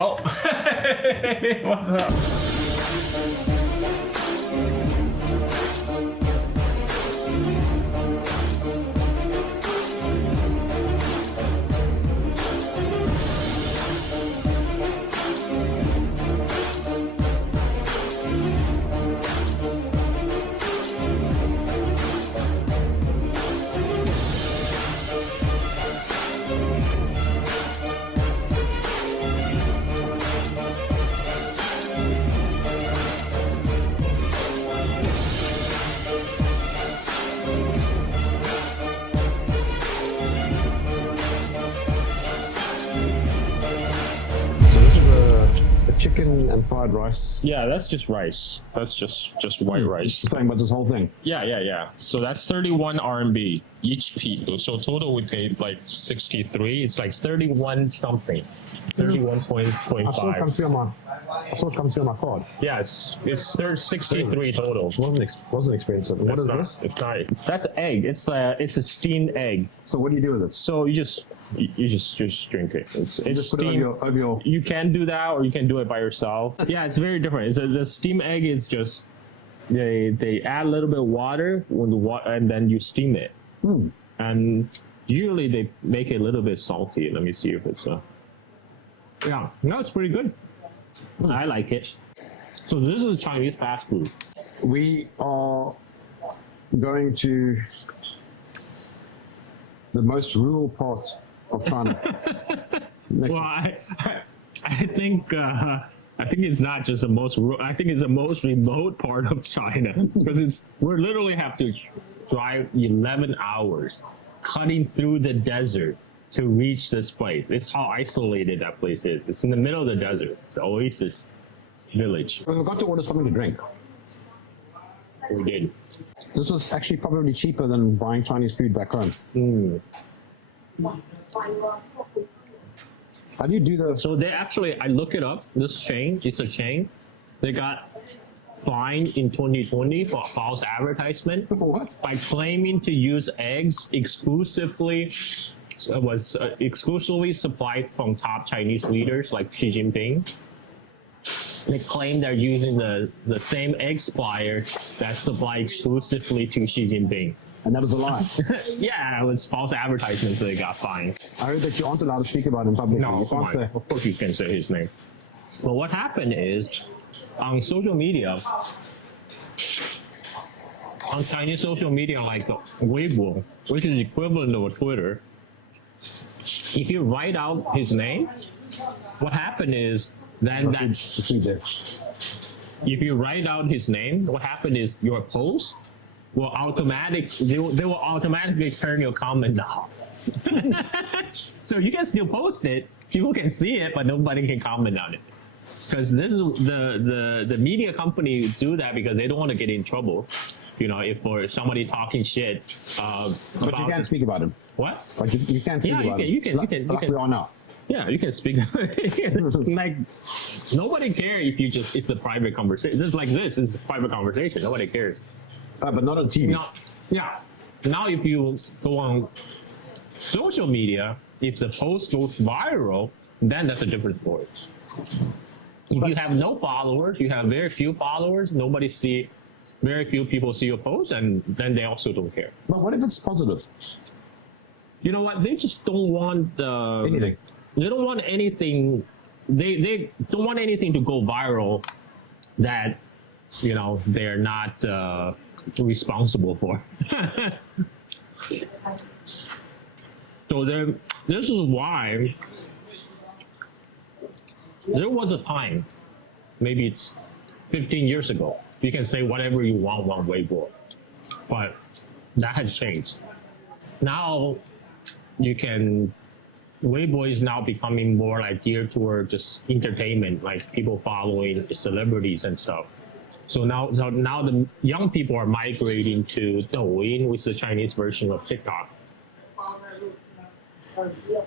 Oh, what's up? So this is a chicken and fried rice Yeah, that's just rice. That's just white rice. thing, but this whole thing. Yeah. So that's 31 RMB each piece. So total we paid like 63. It's like 31 something. 31.5. I saw it come through my card. Yeah, it's 63 total. It wasn't expensive. What is this? It's not. That's egg. It's a steamed egg. So what do you do with it? So you just drink it. It's Just put it steamed. over your. You can do that, or you can do it by yourself. Yeah, it's very different. The steamed egg is just they add a little bit of water when the water, and then you steam it. And usually they make it a little bit salty. Let me see if it's yeah, no, it's pretty good. I like it. So this is Chinese fast food. We are going to the most rural part of China. Well, I think it's not just the most. I think it's the most remote part of China because we literally have to drive 11 hours, cutting through the desert to reach this place. It's how isolated that place is. It's in the middle of the desert. It's an oasis village. We forgot to order something to drink. We did. This was actually probably cheaper than buying Chinese food back home. How do you do the? So they actually, I look it up. This chain, it's a chain. They got fined in 2020 for false advertisement. What? By claiming to use eggs exclusively exclusively supplied from top Chinese leaders like Xi Jinping. They claim they're using the same egg supplier that supply exclusively to Xi Jinping. And that was a lie. Yeah, it was false advertisement, so they got fined. I heard that you aren't allowed to speak about it in public. No, You come can't on. say. Of course you can say his name. But what happened is, on social media, on Chinese social media like Weibo, which is equivalent of Twitter, if you write out his name, what happened is then that if you write out his name, what happened is your post will they will automatically turn your comment off. So you can still post it, people can see it, but nobody can comment on it. Because this is the media company do that because they don't want to get in trouble. You know, if for somebody talking shit. But you can't speak about him. What? Like you can't speak about him. You can. We are now. Yeah, you can speak. Like nobody cares if you just. It's a private conversation. It's just like this. It's a private conversation. Nobody cares. But not on TV. Yeah. Now if you go on social media, if the post goes viral, then that's a different story. If you have no followers, you have very few followers, very few people see your post, and then they also don't care. But what if it's positive? You know what? They just don't want Anything. They don't want anything. They don't want anything to go viral that they're not responsible for. So this is why there was a time, maybe it's 15 years ago, you can say whatever you want on Weibo, but that has changed. Now Weibo is now becoming more like geared toward just entertainment, like people following celebrities and stuff. So now the young people are migrating to Douyin, which is the Chinese version of TikTok.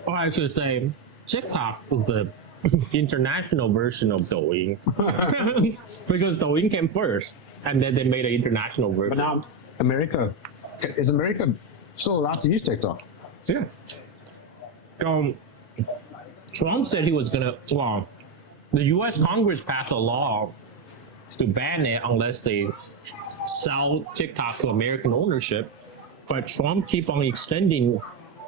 Or I should say, TikTok is the international version of Douyin. Because Douyin came first, and then they made an international version. But now is America still allowed to use TikTok? Yeah. Trump said he was gonna. Well, the U.S. Congress passed a law to ban it unless they sell TikTok to American ownership, but Trump keep on extending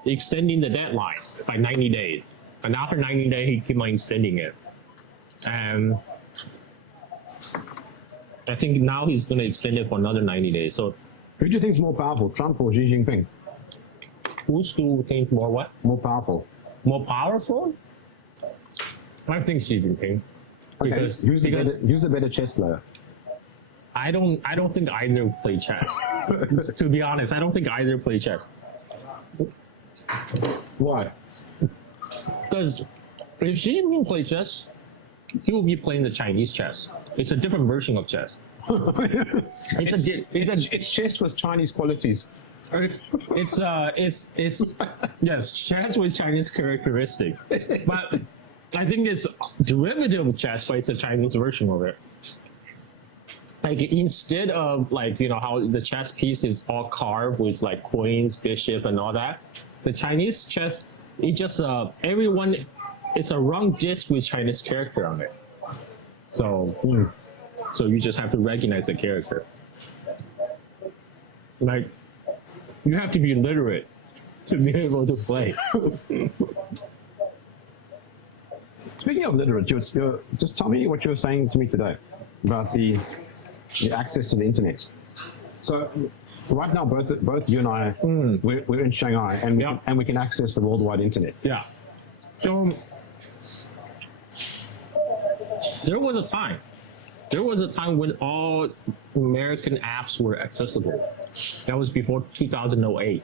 the deadline by 90 days. And after 90 days, he keep on extending it. And I think now he's going to extend it for another 90 days. So Who do you think is more powerful, Trump or Xi Jinping? who's to think more what? More powerful. More powerful? I think Xi Jinping. Okay, who's the better chess player? I don't think either play chess. To be honest, I don't think either play chess. Why? Because if Xi Jinping play chess, he will be playing the Chinese chess. It's a different version of chess. It's chess with Chinese qualities. It's yes, chess with Chinese characteristics. But I think it's derivative of chess, but it's a Chinese version of it. Like instead of like, you know, how the chess piece is all carved with like queens, bishop and all that, the Chinese chess, it just everyone, it's a round disc with Chinese character on it. So so you just have to recognize the character. Like you have to be literate to be able to play. Speaking of literature, just tell me what you were saying to me today about the access to the internet. So right now, both you and I, we're in Shanghai, and we can access the worldwide internet. Yeah. So there was a time when all American apps were accessible. That was before 2008.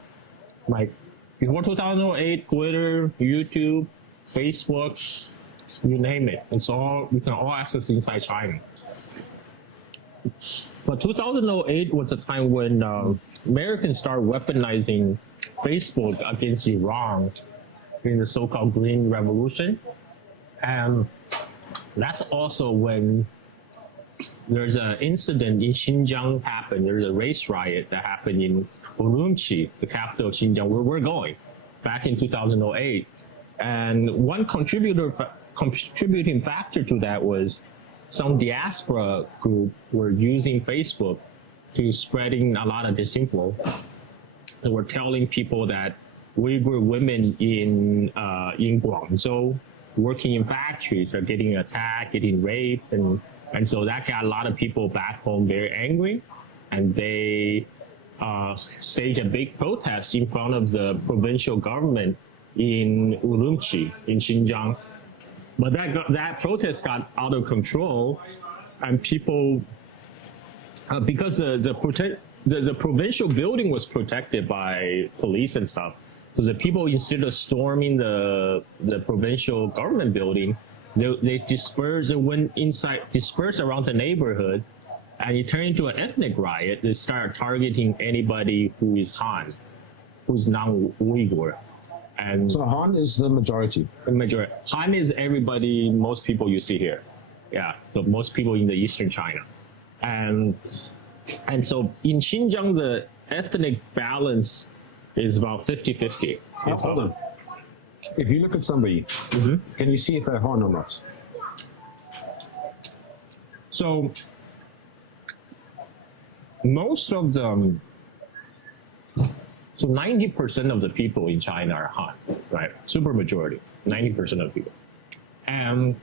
Like before 2008, Twitter, YouTube, Facebook, you name it. We can all access inside China. But 2008 was a time when Americans started weaponizing Facebook against Iran in the so-called Green Revolution. And that's also when there's an incident in Xinjiang happened. There's a race riot that happened in Urumqi, the capital of Xinjiang, where we're going, back in 2008. And one contributing factor to that was some diaspora group were using Facebook to spreading a lot of disinfo. They were telling people that Uyghur women in Guangzhou working in factories are getting attacked, getting raped, and so that got a lot of people back home very angry, and they staged a big protest in front of the provincial government in Urumqi, in Xinjiang. But that protest got out of control, and people, because the provincial building was protected by police and stuff, so the people, instead of storming the provincial government building, they dispersed and went inside, dispersed around the neighborhood, and it turned into an ethnic riot. They started targeting anybody who is Han, who's non-Uyghur. And so Han is the majority. The majority. Han is everybody, most people you see here. Yeah, so most people in the eastern China. And so in Xinjiang, the ethnic balance is about 50-50. Hold on. If you look at somebody, can you see if they're Han or not? So most of them, so 90% of the people in China are Han, right? Super majority, 90% of people. And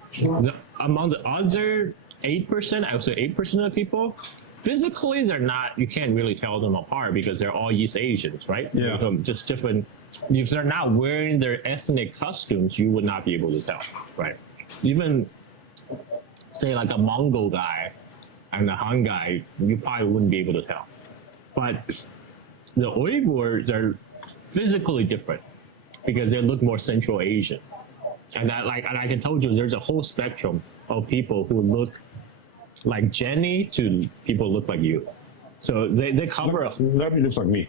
among the other 8%, I would say 8% of people, physically they're not, you can't really tell them apart because they're all East Asians, right? Yeah. Just different, if they're not wearing their ethnic costumes, you would not be able to tell, right? Even say like a Mongol guy and a Han guy, you probably wouldn't be able to tell. But the Uyghurs, they're physically different because they look more Central Asian. And that, like I told you, there's a whole spectrum of people who look like Jenny to people look like you. So they cover. Nobody looks like me.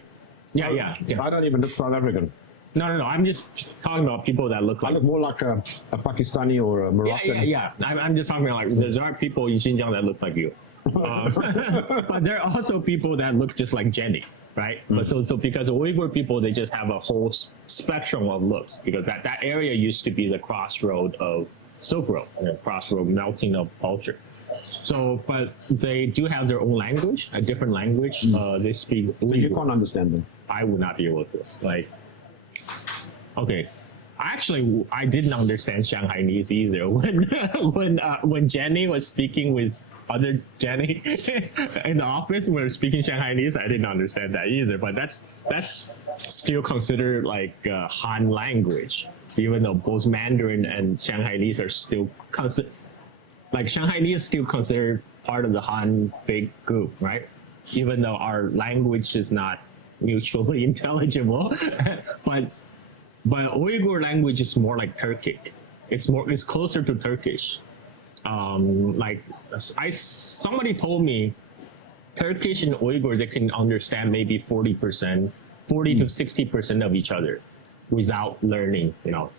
Yeah. I don't even look South African. No. I'm just talking about people that look like. I look more like a Pakistani or a Moroccan. Yeah. I'm just talking about like there are people in Xinjiang that look like you, but there are also people that look just like Jenny, right? But so because Uyghur people, they just have a whole spectrum of looks because that area used to be the crossroad of Silk Road, crossroad, melting of culture. So, but they do have their own language, a different language. They speak. So you can't understand them. I would not be able to. Like, okay, I didn't understand Shanghainese either. When Jenny was speaking with other Jenny in the office, we were speaking Shanghainese. I didn't understand that either. But that's still considered like Han language, even though both Mandarin and Shanghainese are still considered. Like Shanghainese is still considered part of the Han big group, right? Even though our language is not mutually intelligible, but Uyghur language is more like Turkic. It's closer to Turkish. Like somebody told me Turkish and Uyghur, they can understand maybe 40% to 60% of each other without learning, you know.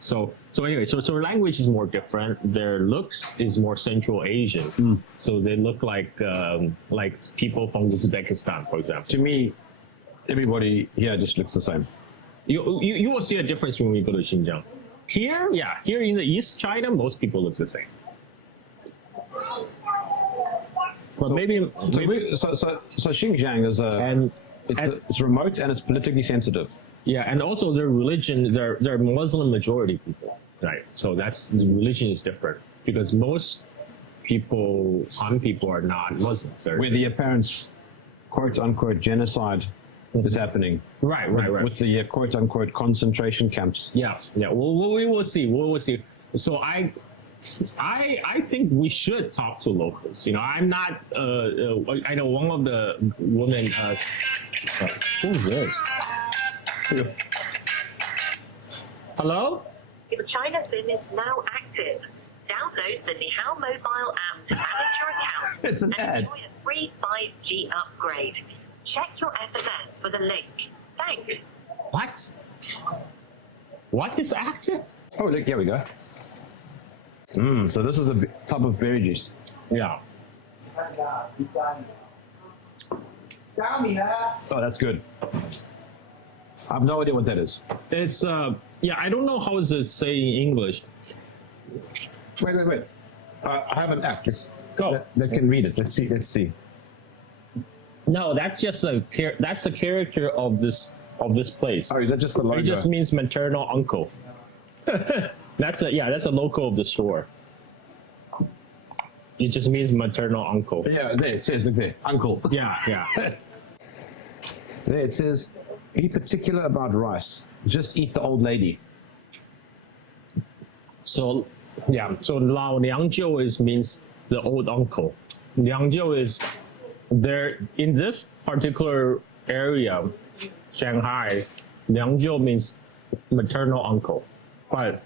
So anyway, so their language is more different. Their looks is more Central Asian. So they look like people from Uzbekistan, for example. To me, everybody here just looks the same. You will see a difference when we go to Xinjiang. Here in the East China, most people look the same. But so Xinjiang is it's remote and it's politically sensitive. Yeah, and also their religion, they're Muslim majority people, right? So the religion is different because most people, Han people, are not Muslims. Where the apparent quote unquote genocide is happening. Right. With the quote unquote concentration camps. Yeah. Well, we will see. So I think we should talk to locals. You know, I'm not. I know one of the women. Who's this? Hello? Your China SIM is now active. Download the Nihao mobile app to manage your account It's an ad. enjoy a free 5G upgrade. Check your SMS for the link. Thanks. What? What is active? Oh, look, here we go. So this is a type of berry juice. Yeah. Oh, that's good. I have no idea what that is. It's I don't know how is it say in English. Wait. I have an app. Go. That can read it. Let's see. No, that's just that's the character of this place. Oh, is that just the logo? It just means maternal uncle. That's a logo of the store. It just means maternal uncle. Yeah, there it says, look there, uncle. Yeah. There it says, be particular about rice. Just eat the old lady. So Lao Liangjiu means the old uncle. Liangjiu is there in this particular area, Shanghai. Liangjiu means maternal uncle, but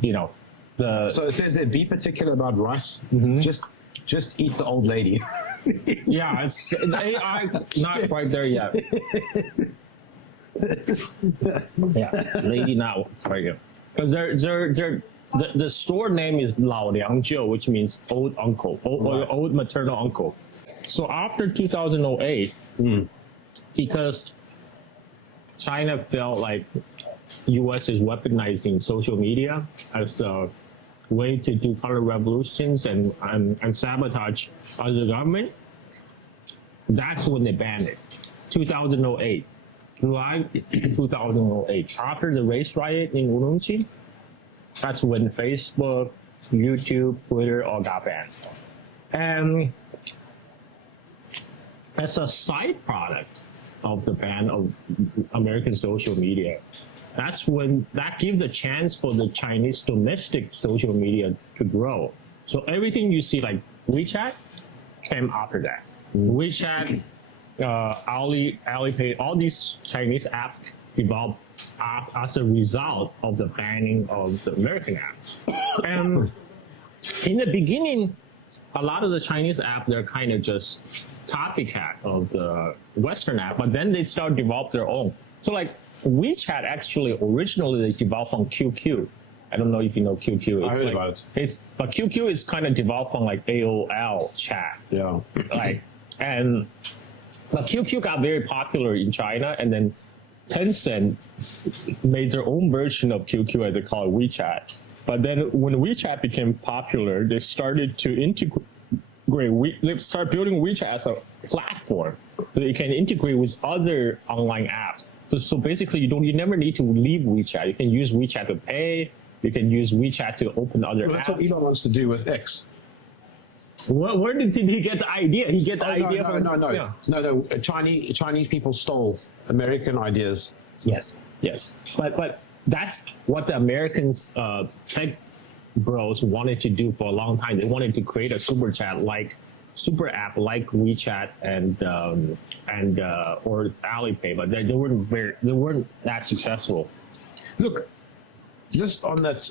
you know So it says there, be particular about rice. Just eat the old lady. Yeah, I'm not quite there yet. Yeah, lady now, right here. Because the store name is Lao Liangjiu, which means old uncle, or old maternal uncle. So after 2008, because China felt like US is weaponizing social media as a way to do color revolutions and sabotage other government, that's when they banned it. 2008, July 2008. After the race riot in Urumqi, that's when Facebook, YouTube, Twitter all got banned. And as a side product of the ban of American social media, that gives a chance for the Chinese domestic social media to grow. So everything you see like WeChat came after that. WeChat, Alipay, all these Chinese apps developed as a result of the banning of the American apps. And in the beginning, a lot of the Chinese apps, they're kind of just copycat of the Western app, but then they start develop their own. So like WeChat actually originally they developed on QQ. I don't know if you know QQ. I heard about it. But QQ is kind of developed on like AOL chat. Yeah. But QQ got very popular in China, and then Tencent made their own version of QQ, as they call it, WeChat. But then when WeChat became popular, they started to integrate. They start building WeChat as a platform, so it can integrate with other online apps. So basically, you never need to leave WeChat. You can use WeChat to pay. You can use WeChat to open other Well, that's apps. what Elon wants to do with X. Where did he get the idea? He get the idea from No. Chinese people stole American ideas. Yes. But that's what the Americans tech bros wanted to do for a long time. They wanted to create a super app like WeChat and or Alipay, but they weren't that successful. Look, just on that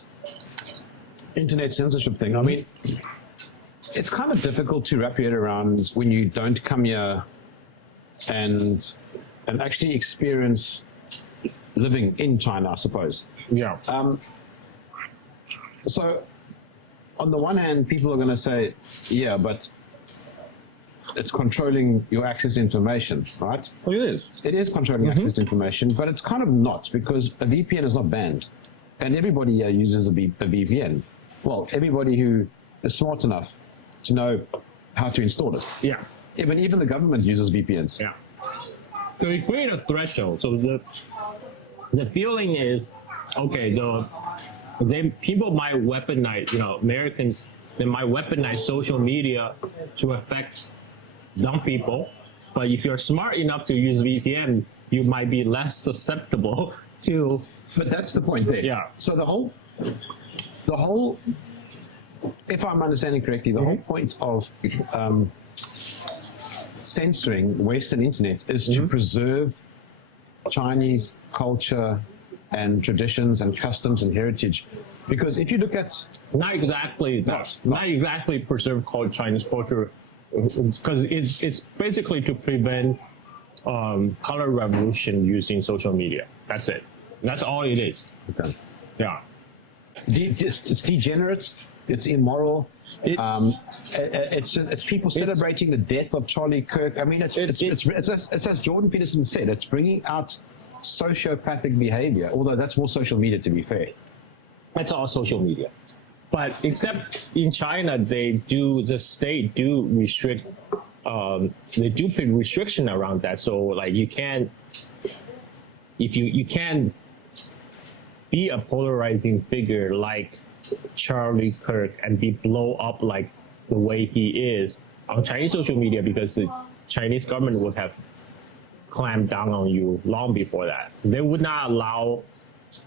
internet censorship thing, I mean, it's kind of difficult to wrap your head around when you don't come here and actually experience living in China, I suppose. Yeah. So, on the one hand, people are going to say, yeah, but it's controlling your access to information, right? Well, it is. It is controlling access to information, but it's kind of not, because a VPN is not banned. And everybody here uses a VPN. Well, everybody who is smart enough to know how to install it. Yeah. Even the government uses VPNs. Yeah. So we create a threshold. So the feeling is, okay, people might weaponize, Americans, they might weaponize social media to affect dumb people. But if you're smart enough to use VPN, you might be less susceptible to. But that's the point there. Yeah. So the whole, if I'm understanding correctly, the whole point of censoring Western internet is to preserve Chinese culture and traditions and customs and heritage. Because if you look at Not exactly preserve Chinese culture, because it's basically to prevent color revolution using social media. That's it. That's all it is. okay. Yeah. It's degenerate, it's immoral, it's people celebrating the death of Charlie Kirk. I mean, it's as Jordan Peterson said, it's bringing out sociopathic behavior, although that's more social media, to be fair. That's all social media. But except in China, the state do restrict, they do put restriction around that. So like you can't be a polarizing figure like Charlie Kirk and be blow up like the way he is on Chinese social media, because the Chinese government would have clamped down on you long before that. They would not allow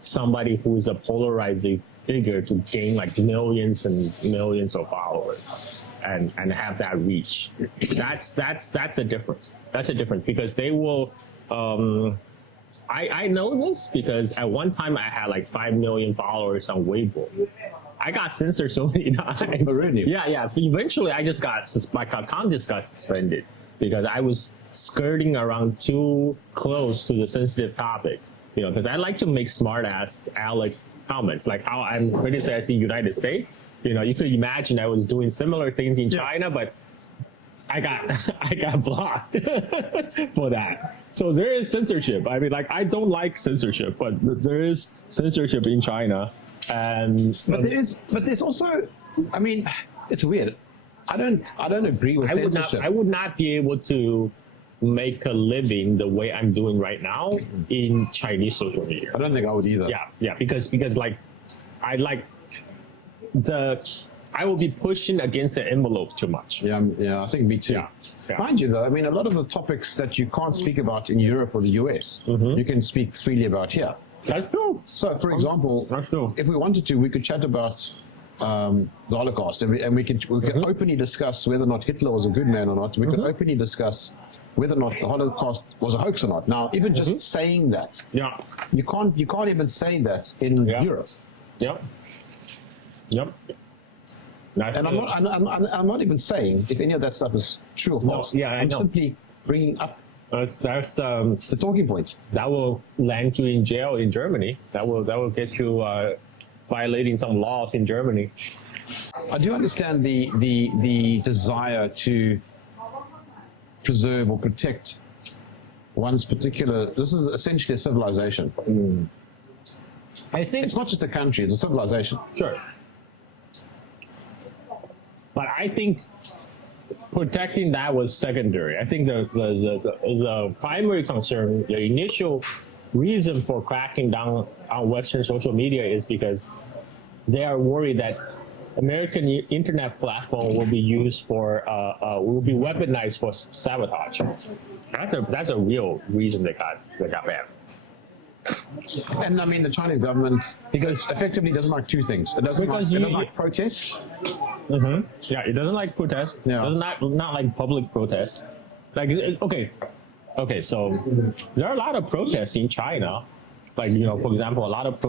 somebody who is a polarizing figure to gain like millions and millions of followers and have that reach. That's a difference. That's a difference, because they will. I know this because at one time I had like 5 million followers on Weibo. I got censored so many times. Oh, really? Yeah. So eventually, my account just got suspended because I was skirting around too close to the sensitive topics. Because I like to make smart-ass Alec comments, like how I'm criticizing United States. You could imagine I was doing similar things in China, but I got blocked for that. So there is censorship. I mean, like, I don't like censorship, but there is censorship in China. But there's also, I mean, it's weird. I don't agree with censorship. I would not be able to make a living the way I'm doing right now in Chinese social media. I don't think I would either. Yeah, because like I will be pushing against the envelope too much. Yeah, I think me too. Yeah. Mind you, though, I mean, a lot of the topics that you can't speak about in Europe or the US, you can speak freely about here. That's true. So, for example, That's true. if we wanted to, we could chat about the Holocaust, and we could openly discuss whether or not Hitler was a good man or not. We could openly discuss whether or not the Holocaust was a hoax or not. Now, even just saying that, you can't even say that in Europe. Yep. And I'm not even saying if any of that stuff is true or false. I'm simply bringing up that's the talking points. That will land you in jail in Germany. That will get you violating some laws in Germany. I do understand the desire to preserve or protect one's particular. This is essentially a civilization. I think It's not just a country; it's a civilization. sure, but I think protecting that was secondary. I think the primary concern, the initial reason for cracking down on Western social media is because they are worried that American internet platform will be used for will be weaponized for sabotage. That's a real reason they got banned. And I mean, the Chinese government, because effectively doesn't like two things. It doesn't like protest. Yeah, it doesn't like protest. Yeah. It does not like public protest. Like okay. So there are a lot of protests in China. Like, for example, a lot of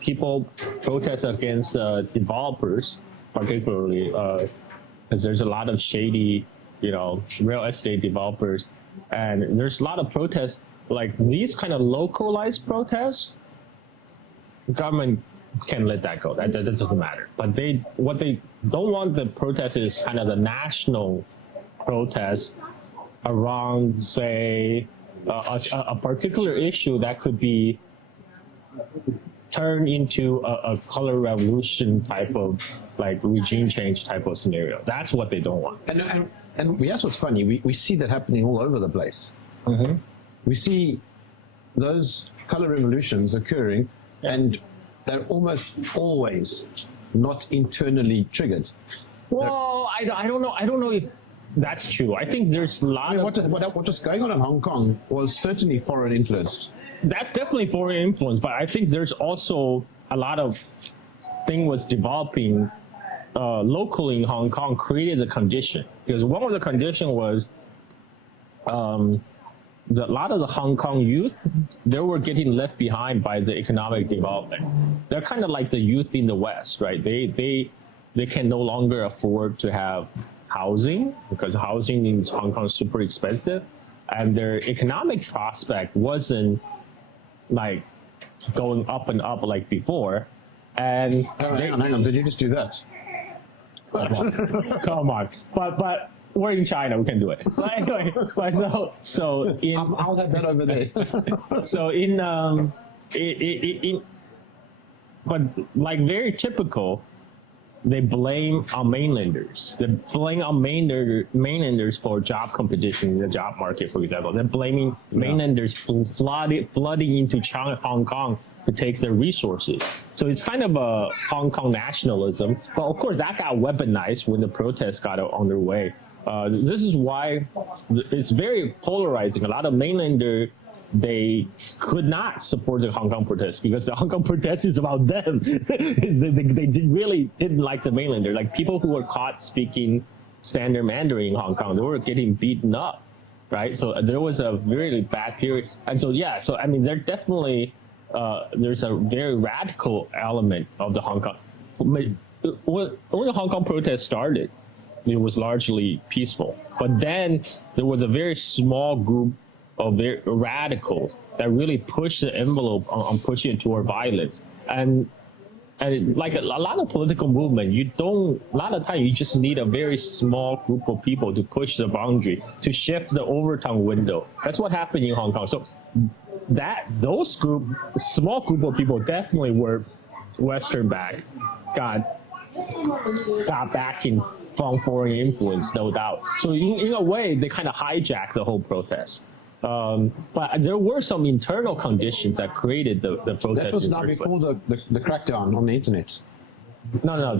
people protest against developers, particularly because there's a lot of shady, real estate developers, and there's a lot of protests. Like these kind of localized protests, the government can let that go. That doesn't matter. But what they don't want the protest is kind of the national protest around, say, a particular issue that could be turned into a color revolution type of like regime change type of scenario. That's what they don't want. And that's what's funny. We see that happening all over the place. We see those color revolutions occurring, and they're almost always not internally triggered. Well, I don't know. I don't know if that's true. I think there's a lot of what was going on in Hong Kong was certainly foreign influence. that's definitely foreign influence, but I think there's also a lot of thing was developing locally in Hong Kong created the condition, because one of the condition was a lot of the Hong Kong youth, they were getting left behind by the economic development. They're kind of like the youth in the West, right? They can no longer afford to have housing because housing in Hong Kong is super expensive, and their economic prospect wasn't like going up and up like before. And Hang on, did you just do that? come on, but we're in China, we can do it. But anyway, so in I'll have that over there. so in but like very typical, they blame on mainlanders. They blame on mainlanders for job competition in the job market, for example. They're blaming mainlanders flooding into Hong Kong to take their resources. So it's kind of a Hong Kong nationalism. But of course, that got weaponized when the protests got underway. This is why it's very polarizing. A lot of mainlanders, they could not support the Hong Kong protests because the Hong Kong protest is about them. They really didn't like the mainlander. Like people who were caught speaking standard Mandarin in Hong Kong, they were getting beaten up, right? So there was a really bad period. And so, yeah, so I mean, there definitely, there's a very radical element of the Hong Kong. When the Hong Kong protest started, it was largely peaceful. But then there was a very small group of very radicals that really push the envelope on pushing it toward violence. And like a lot of political movement, a lot of time you just need a very small group of people to push the boundary, to shift the overtime window. That's what happened in Hong Kong. So those small group of people definitely were Western backed, got backing from foreign influence, no doubt. So in a way, they kind of hijacked the whole protest. But there were some internal conditions that created the protest. That was not before the crackdown on the internet. No,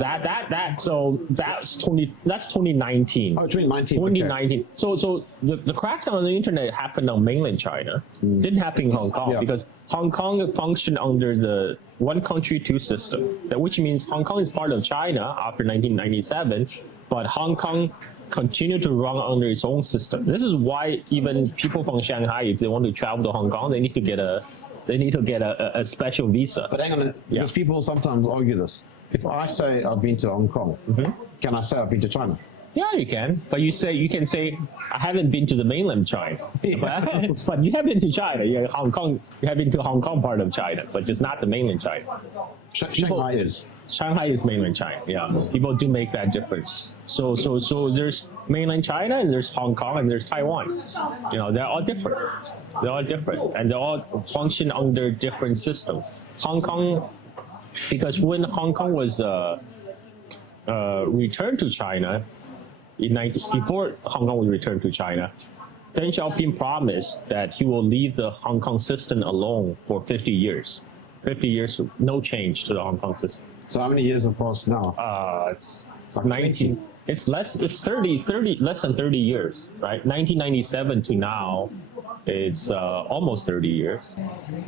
so that's 2019. Oh, 2019. 2019. Okay. So the crackdown on the internet happened on mainland China. Didn't happen in Hong Kong because Hong Kong functioned under the one country, two system, which means Hong Kong is part of China after 1997. But Hong Kong continued to run under its own system. This is why even people from Shanghai, if they want to travel to Hong Kong, they need to get a special visa. But hang on, because people sometimes argue this. If I say I've been to Hong Kong, can I say I've been to China? Yeah, you can. But you can say, I haven't been to the mainland China. But you have been to China. You're Hong Kong. You have been to Hong Kong part of China, but just not the mainland China. Shanghai is. Shanghai is mainland China. Yeah, people do make that difference. So there's mainland China and there's Hong Kong and there's Taiwan. You know, they're all different. They're all different, and they all function under different systems. Hong Kong, because when Hong Kong was returned to China before Hong Kong was returned to China, Deng Xiaoping promised that he will leave the Hong Kong system alone for 50 years. 50 years, no change to the Hong Kong system. So how many years have passed now? It's 19. It's less than 30 years, right? 1997 to now, it's almost 30 years.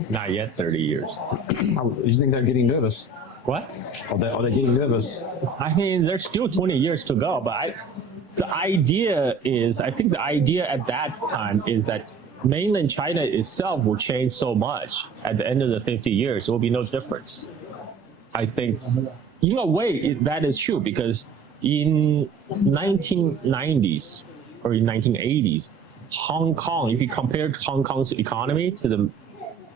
Not yet 30 years. Do you think they're getting nervous? What? Are they getting nervous? I mean, there's still 20 years to go, but I think the idea at that time is that mainland China itself will change so much at the end of the 50 years, there will be no difference. I think, in a way, that is true, because in 1990s or in 1980s, Hong Kong, if you compare Hong Kong's economy to the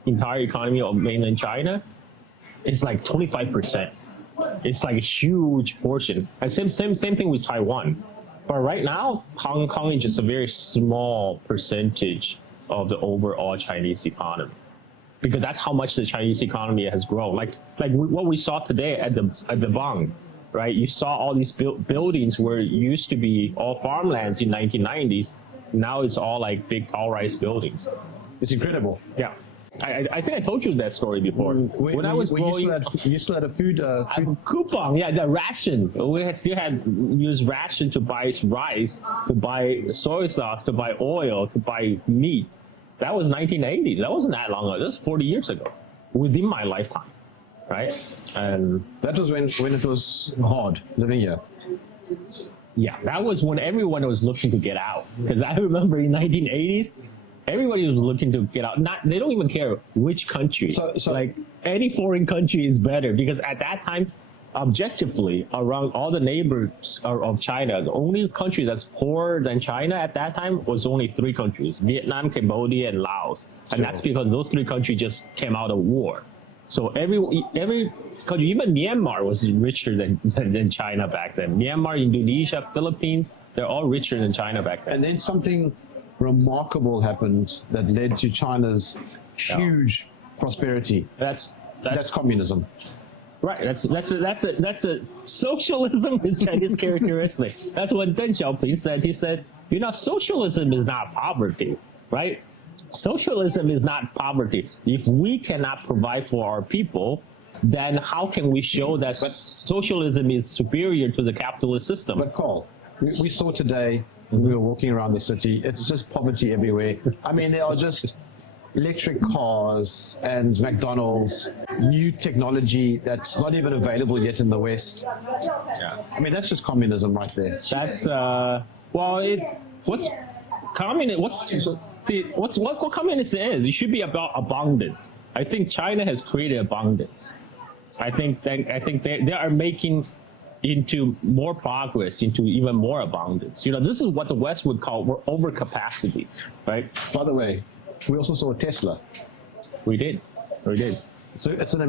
entire economy of mainland China, it's like 25%. It's like a huge portion. And same thing with Taiwan. But right now, Hong Kong is just a very small percentage of the overall Chinese economy, because that's how much the Chinese economy has grown. Like what we saw today at the Bund, right? You saw all these buildings where it used to be all farmlands in 1990s. Now it's all like big tall-rise buildings. It's incredible. Yeah. I think I told you that story before. When I was growing, you still had a food coupon. Yeah, the ration. We still had used ration to buy rice, to buy soy sauce, to buy oil, to buy meat. That was 1980. That wasn't that long ago. That was 40 years ago, within my lifetime, right? And that was when it was hard living here. Yeah, that was when everyone was looking to get out. Because I remember in 1980s. Everybody was looking to get out. They don't even care which country. So like any foreign country is better, because at that time, objectively, around all the neighbors of China, the only country that's poorer than China at that time was only 3 countries: Vietnam, Cambodia, and Laos. And that's because those 3 countries just came out of war. So every country, even Myanmar, was richer than China back then. Myanmar, Indonesia, Philippines, they're all richer than China back then. And then something remarkable happened that led to China's huge prosperity. That's communism. Right. That's a socialism is Chinese characteristic. That's what Deng Xiaoping said. He said, socialism is not poverty, right? Socialism is not poverty. If we cannot provide for our people, then how can we show that socialism is superior to the capitalist system? But Carl, we saw today, we were walking around the city, it's just poverty everywhere. I mean, there are just electric cars and McDonald's, new technology that's not even available yet in the West. Yeah. I mean, that's just communism right there. That's, what communism is? It should be about abundance. I think China has created abundance. I think they are making into more progress, into even more abundance. This is what the West would call overcapacity, right? By the way, we also saw Tesla. We did. So it's an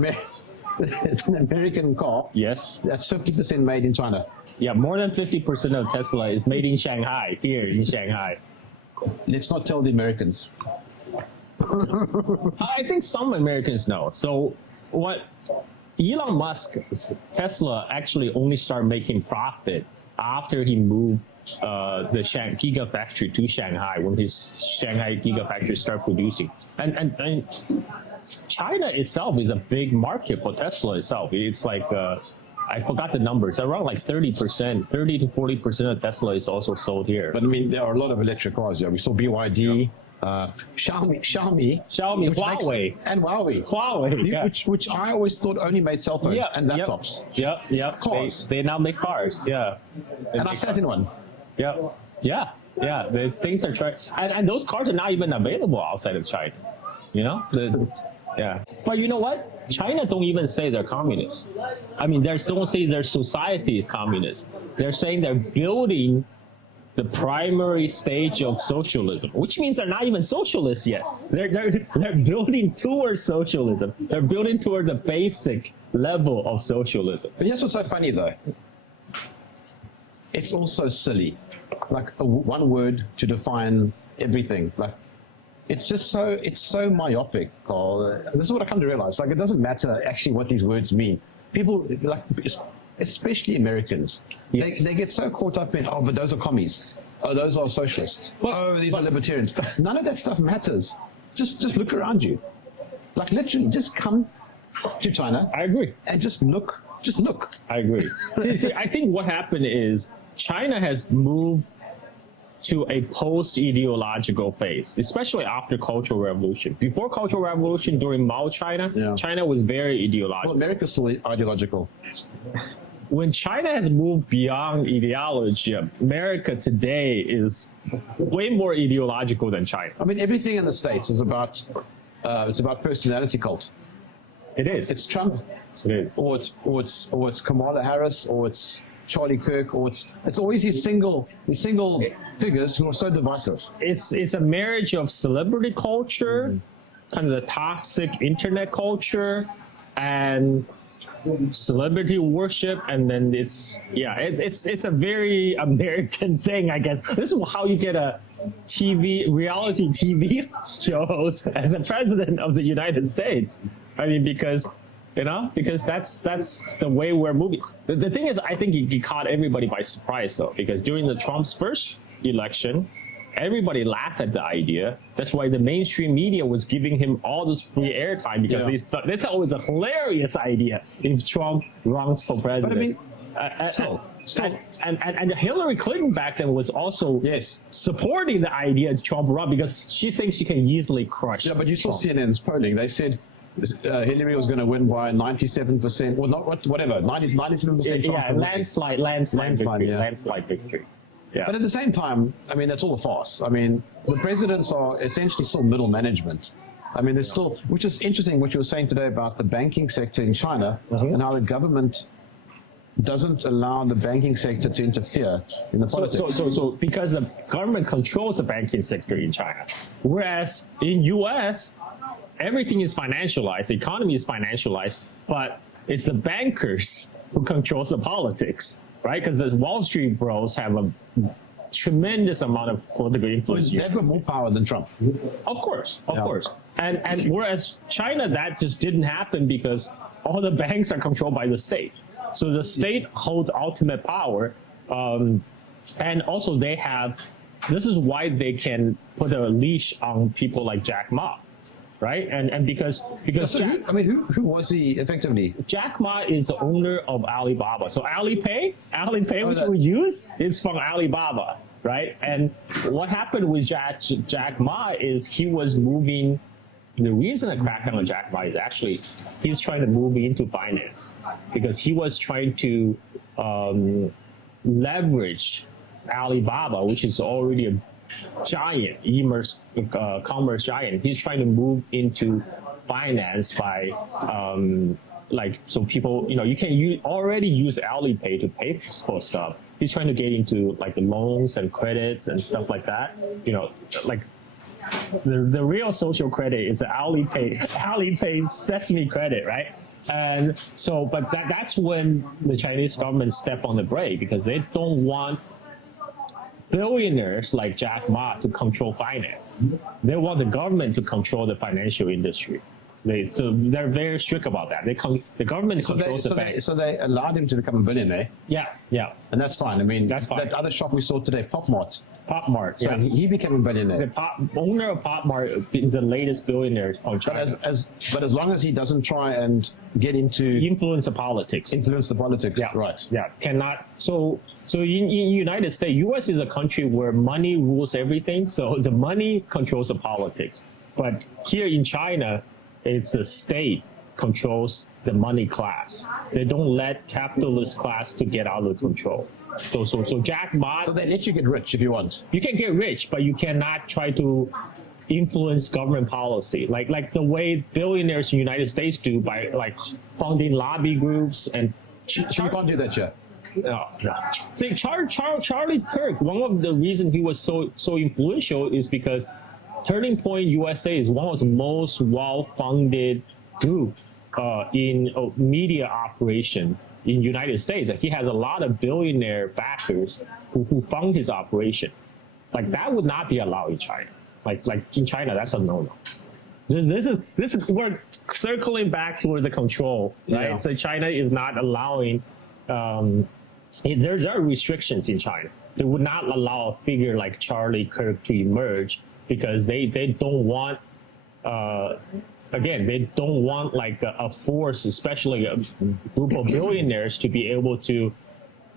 American car. Yes. That's 50% made in China. Yeah, more than 50% of Tesla is made in Shanghai, here in Shanghai. Let's not tell the Americans. I think some Americans know. So what Elon Musk's Tesla actually only started making profit after he moved the Gigafactory to Shanghai, when his Shanghai Gigafactory started producing. And China itself is a big market for Tesla itself. It's like, I forgot the numbers, around like 30%, 30 to 40% of Tesla is also sold here. But I mean, there are a lot of electric cars here. We saw BYD. Xiaomi, Huawei, and Huawei, yeah. which I always thought only made cell phones and laptops. Yeah. Cars. They now make cars. Yeah. And I sat in one. Yeah. The things are trying, and those cars are not even available outside of China. Yeah. But you know what? China don't even say they're communist. I mean, they don't say their society is communist. They're saying they're building the primary stage of socialism, which means they're not even socialists yet. They're building towards socialism. They're building toward the basic level of socialism. But here's what's so funny though. It's also silly. Like one word to define everything. Like it's so myopic, Carl. This is what I come to realize. Like it doesn't matter actually what these words mean. People like, especially Americans, yes. they get so caught up in, oh, but those are commies. Oh, those are socialists. Oh, these are libertarians. None of that stuff matters. Just look around you. Like literally, just come to China. I agree. And just look. Just look. I agree. see, I think what happened is China has moved to a post-ideological phase, especially after Cultural Revolution. Before Cultural Revolution, during Mao China, China was very ideological. Well, America's still ideological. When China has moved beyond ideology, America today is way more ideological than China. I mean, everything in the States is about personality cult. It is. It's Trump. It is. Or it's Kamala Harris, or it's Charlie Kirk, or it's always these single figures who are so divisive. It's a marriage of celebrity culture, kind of the toxic internet culture, and celebrity worship, and then it's a very American thing, I guess. This is how you get a reality TV shows as a president of the United States. I mean, because that's the way we're moving. The thing is, I think it caught everybody by surprise, though, because during the Trump's first election, everybody laughed at the idea. That's why the mainstream media was giving him all this free airtime, because they thought it was a hilarious idea if Trump runs for president. But I mean, still. And Hillary Clinton back then was also supporting the idea of Trump run, because she thinks she can easily crush. Yeah, but you saw CNN's polling. They said Hillary was going to win by 97%, or not, whatever, 97%. Yeah, landslide victory. Yeah. But at the same time, I mean, that's all a farce. I mean, the presidents are essentially still middle management. I mean, there's still, which is interesting what you were saying today about the banking sector in China and how the government doesn't allow the banking sector to interfere in the politics. So because the government controls the banking sector in China, whereas in US, everything is financialized, the economy is financialized, but it's the bankers who controls the politics, right? Because the Wall Street bros have a tremendous amount of political influence. They've got more power than Trump. Of course. And whereas China, that just didn't happen because all the banks are controlled by the state. So the state holds ultimate power, and also they have. This is why they can put a leash on people like Jack Ma, right? And because so who was he effectively? Jack Ma is the owner of Alibaba. So Alipay, which we use, is from Alibaba, right? And what happened with Jack Ma is he was moving. The reason I cracked down on Jack Ma is actually he's trying to move into finance, because he was trying to leverage Alibaba, which is already a giant commerce giant. He's trying to move into finance by so people, you can already use Alipay to pay for stuff. He's trying to get into like the loans and credits and stuff like that. The real social credit is the Alipay Sesame credit, right? And so, but that's when the Chinese government stepped on the brake, because they don't want billionaires like Jack Ma to control finance. They want the government to control the financial industry. So they're very strict about that. The government controls the bank. So they allowed him to become a billionaire. Yeah. And that's fine. I mean, that's fine. That other shop we saw today, Pop Mart. So yeah. he became a billionaire. The owner of Pop Mart is the latest billionaire on China. But as long as he doesn't try and get into influence the politics. Yeah. Right. Yeah. Cannot. So in United States, US is a country where money rules everything. So the money controls the politics. But here in China, it's the state controls the money class. They don't let capitalist class to get out of control. So Jack Ma. So they let you get rich if you want. You can get rich, but you cannot try to influence government policy, like the way billionaires in the United States do by like funding lobby groups and. You can't do that, Joe. No. See, Charlie Kirk, one of the reasons he was so influential is because Turning Point USA is one of the most well-funded group in media operation in United States. He has a lot of billionaire backers who fund his operation. Like that would not be allowed in China. Like in China, that's a no-no. This is we're circling back towards the control, right? Yeah. So China is not allowing. There are restrictions in China. They would not allow a figure like Charlie Kirk to emerge because they don't want. Again, they don't want like a force, especially a group of billionaires, to be able to,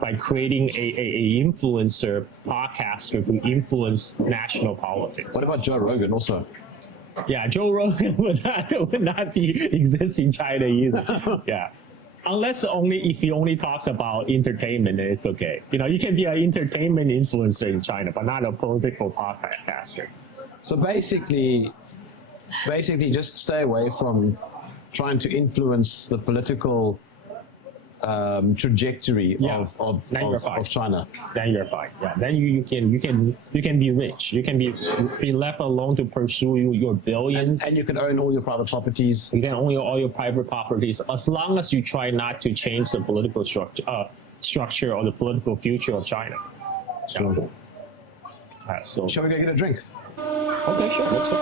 like, creating a influencer podcaster to influence national politics. What about Joe Rogan also? Yeah, Joe Rogan would not exist in China either. Yeah, unless if he only talks about entertainment, then it's okay. You know, you can be an entertainment influencer in China, but not a political podcaster. So basically, just stay away from trying to influence the political trajectory of China. Then you're fine. Yeah. Then you can be rich. You can be left alone to pursue your billions. And you can own all your private properties. You can own all your private properties as long as you try not to change the political structure or the political future of China. So, so shall we go get a drink? Okay, sure. Let's go.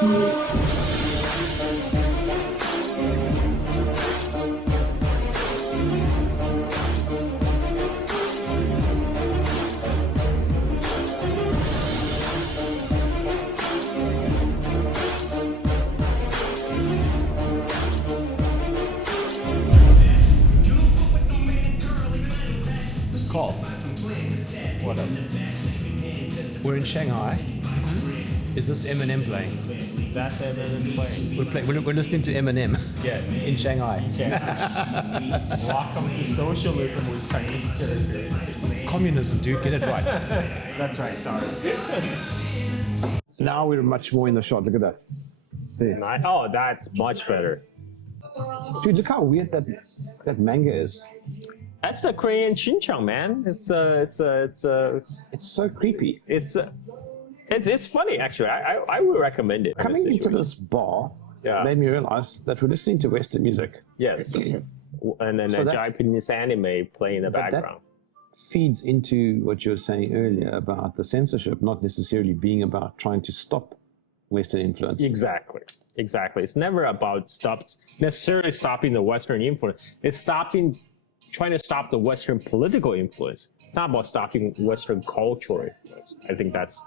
Carl, What up? we're in Shanghai. Is this Eminem playing? That's Eminem playing. We're listening to Eminem Yes. in Shanghai. Welcome to socialism with Chinese characters. Communism, dude, get it right. That's right. Sorry. Now we're much more in the shot. Look at that. See. Oh, that's much better. Dude, look how weird that manga is. That's the Korean Xinjiang, man. It's so creepy. It's funny, actually. I would recommend it. Coming into this bar made me realize that we're listening to Western music. Yes. And then So a that- Japanese anime playing in the But that- background. Feeds into what you were saying earlier about the censorship not necessarily being about trying to stop Western influence. Exactly. It's never about necessarily stopping the Western influence. It's trying to stop the Western political influence. It's not about stopping Western cultural influence. I think that's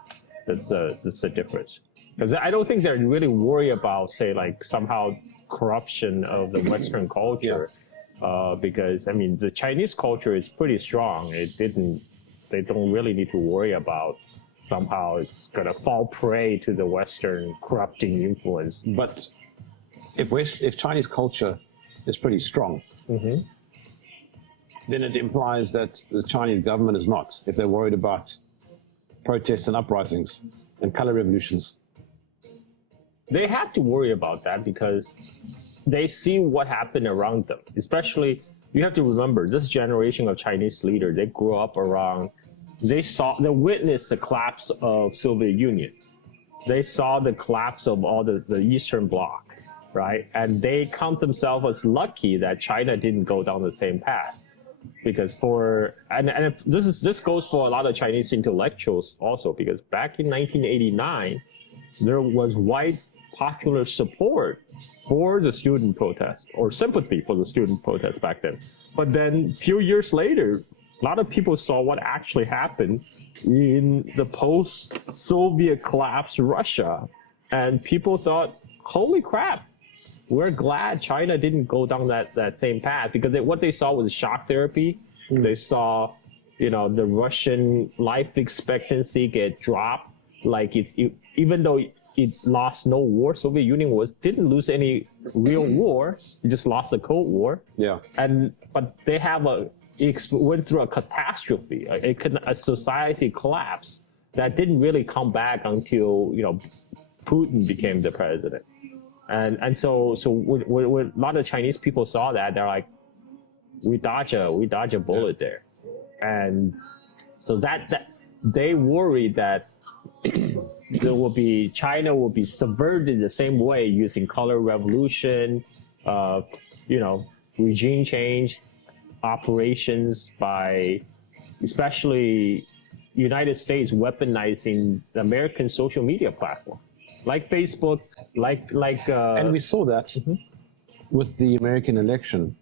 the difference. Because I don't think they're really worried about, say, like somehow corruption of the Western culture. Because I mean, the Chinese culture is pretty strong. They don't really need to worry about somehow it's gonna fall prey to the Western corrupting influence. But if Chinese culture is pretty strong, then it implies that the Chinese government is not, if they're worried about protests and uprisings and color revolutions. They have to worry about that because they see what happened around them. Especially, you have to remember, this generation of Chinese leaders, they grew up around, they witnessed the collapse of Soviet Union. They saw the collapse of all the Eastern Bloc, right? And they count themselves as lucky that China didn't go down the same path. Because this goes for a lot of Chinese intellectuals also, because back in 1989, there was wide popular support for the student protest, or sympathy for the student protest back then. But then a few years later, a lot of people saw what actually happened in the post-Soviet collapse Russia. And people thought, holy crap, we're glad China didn't go down that same path, because what they saw was shock therapy. They saw, the Russian life expectancy get dropped. Like even though it lost no war, Soviet Union didn't lose any real war. It just lost the Cold War. Yeah. But they went through a catastrophe, a society collapse that didn't really come back until Putin became the president. And so when a lot of Chinese people saw that, they're like, we dodge a bullet there. And so that they worried that China will be subverted the same way using color revolution, regime change, operations by especially United States weaponizing the American social media platform, like Facebook, and we saw that with the American election.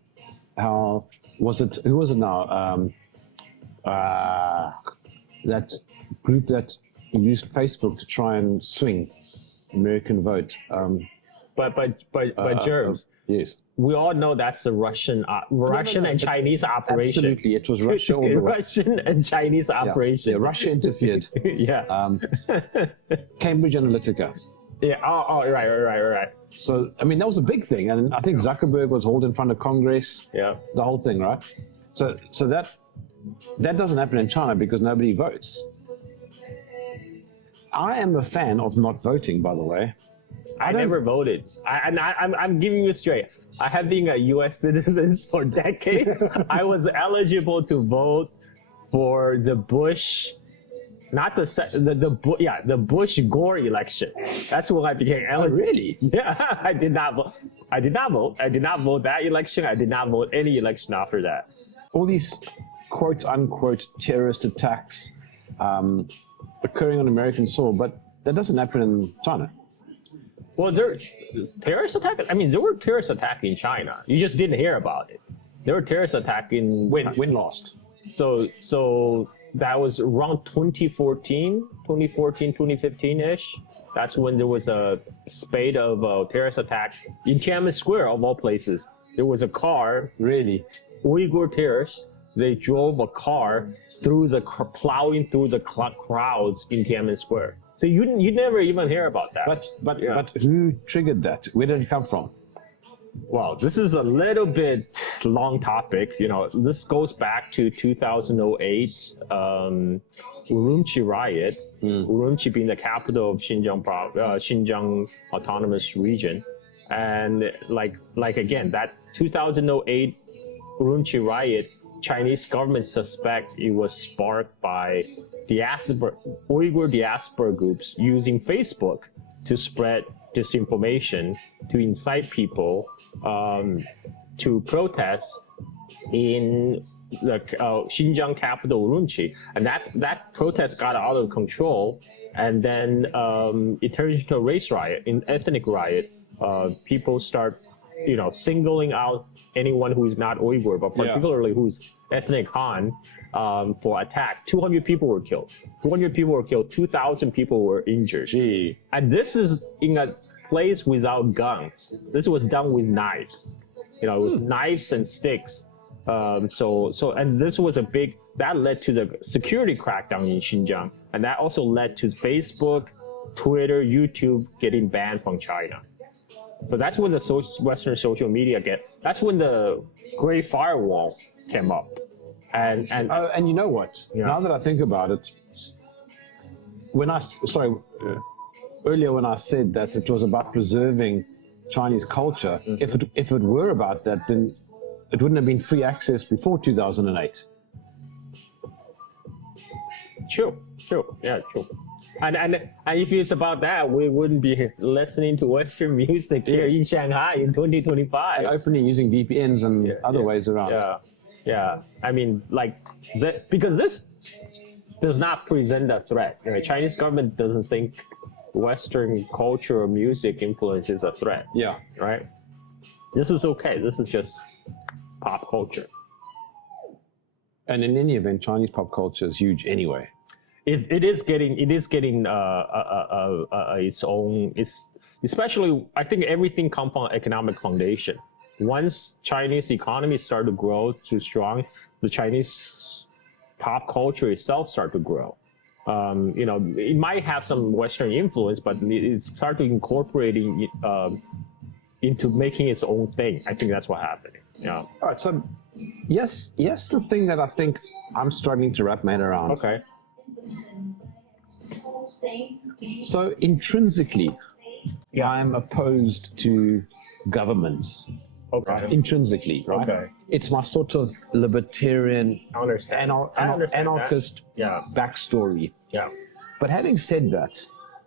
Who was it now? That group that used Facebook to try and swing American vote. But Jerm, yes, we all know that's the Russian and Chinese operation. Absolutely, it was Russia all the way. Russian and Chinese operation. Yeah, Russia interfered. Yeah. Cambridge Analytica. Yeah. Oh, right. So, I mean, that was a big thing. And I think Zuckerberg was hauled in front of Congress. Yeah. The whole thing, right? So that doesn't happen in China because nobody votes. I am a fan of not voting, by the way. I never voted. I'm giving you straight. I have been a U.S. citizen for decades. I was eligible to vote for the Bush, not the Bush Gore election. That's when I became eligible. Oh, really? Yeah, I did not vote. I did not vote that election. I did not vote any election after that. All these quote unquote terrorist attacks occurring on American soil, but that doesn't happen in China. Well, there were terrorist attacks in China. You just didn't hear about it. There were terrorist attacks in when last. So that was around 2014, 2015-ish. That's when there was a spate of terrorist attacks in Tiananmen Square, of all places. There was a car, really, Uyghur terrorists. They drove a car plowing through the crowds in Tiananmen Square. So you never even hear about that. But who triggered that? Where did it come from? Well, this is a little bit long topic. This goes back to 2008 Urumqi riot. Urumqi being the capital of Xinjiang Autonomous Region, and like again, that 2008 Urumqi riot, Chinese government suspect it was sparked by Uyghur diaspora groups using Facebook to spread disinformation, to incite people to protest in the Xinjiang capital Urumqi, and that protest got out of control, and then it turned into a race riot, an ethnic riot. People start singling out anyone who is not Uyghur, but particularly who's ethnic Han, for attack. 200 people were killed. 2,000 people were injured. Gee. And this is in a place without guns. This was done with knives. It was knives and sticks. And this was that led to the security crackdown in Xinjiang. And that also led to Facebook, Twitter, YouTube getting banned from China. But that's when the Western social media that's when the Great Firewall came up. And you know what? Yeah. Now that I think about it, earlier when I said that it was about preserving Chinese culture, if it were about that, then it wouldn't have been free access before 2008. True. Yeah, true. And if it's about that, we wouldn't be listening to Western music here in Shanghai in 2025. And openly using VPNs and other ways around. Yeah. I mean, because this does not present a threat. Chinese government doesn't think Western culture or music influence is a threat. Yeah. Right? This is okay. This is just pop culture. And in any event, Chinese pop culture is huge anyway. It is getting its own. Especially, I think everything comes from economic foundation. Once Chinese economy start to grow too strong, the Chinese pop culture itself start to grow. It might have some Western influence, but it start to incorporating into making its own thing. I think that's what happened. Yeah. All right. So, yes, the thing that I think I'm struggling to wrap my head around. Okay. So intrinsically, Yeah. I'm opposed to governments. Okay. Intrinsically, right? Okay. It's my sort of libertarian, I understand. I understand anarchist that. Yeah. backstory. Yeah. But having said that,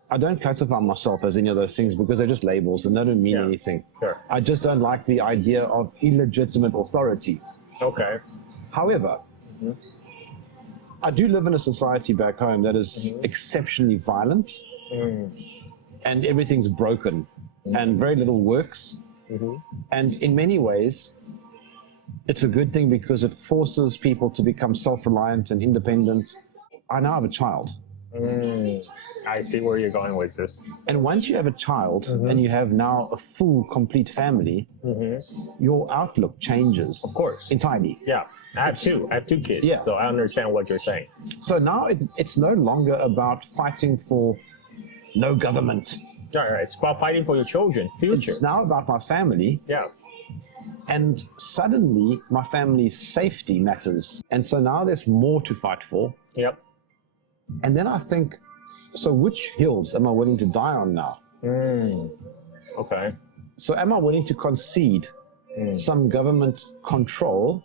I don't classify myself as any of those things because they're just labels and they don't mean Yeah. anything. Sure. I just don't like the idea of illegitimate authority. Okay. However, I do live in a society back home that is exceptionally violent and everything's broken and very little works. And in many ways, it's a good thing because it forces people to become self-reliant and independent. I now have a child. I see where you're going with this. And once you have a child and you have now a full, complete family, your outlook changes. Of course. Entirely. Yeah. I have two kids. Yeah. So I understand what you're saying. So now it's no longer about fighting for no government. All right. It's about fighting for your children's future. It's now about my family. Yeah. And suddenly my family's safety matters. And so now there's more to fight for. Yep. And then I think, so which hills am I willing to die on now? Okay. So am I willing to concede some government control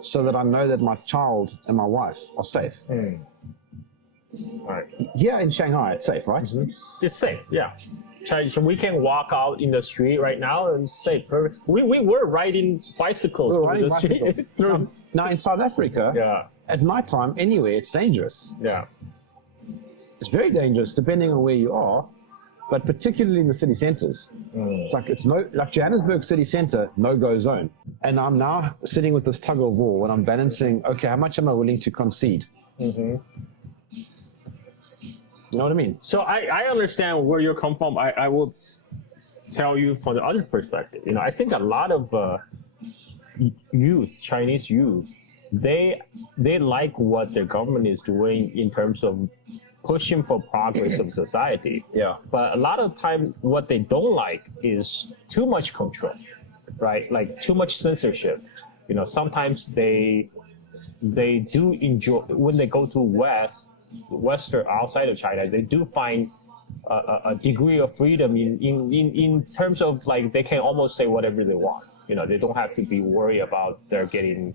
so that I know that my child and my wife are safe? All right. Here in Shanghai, it's safe, right? It's safe. Yeah. So we can walk out in the street right now and say, we were riding bicycles through the street. Now in South Africa, Yeah. at night time, anyway, it's dangerous. Yeah. It's very dangerous depending on where you are, but particularly in the city centers. It's like Johannesburg city center, no-go zone. And I'm now sitting with this tug of war when I'm balancing, okay, how much am I willing to concede? You know what I mean? So I understand where you're coming from. I will tell you from the other perspective. You know, I think a lot of youth, Chinese youth, they like what their government is doing in terms of pushing for progress of society. Yeah. But a lot of time, what they don't like is too much control, right? Like too much censorship. You know, sometimes they do enjoy when they go to Western outside of China. They do find a degree of freedom in terms of like they can almost say whatever they want. You know, they don't have to be worried about they're getting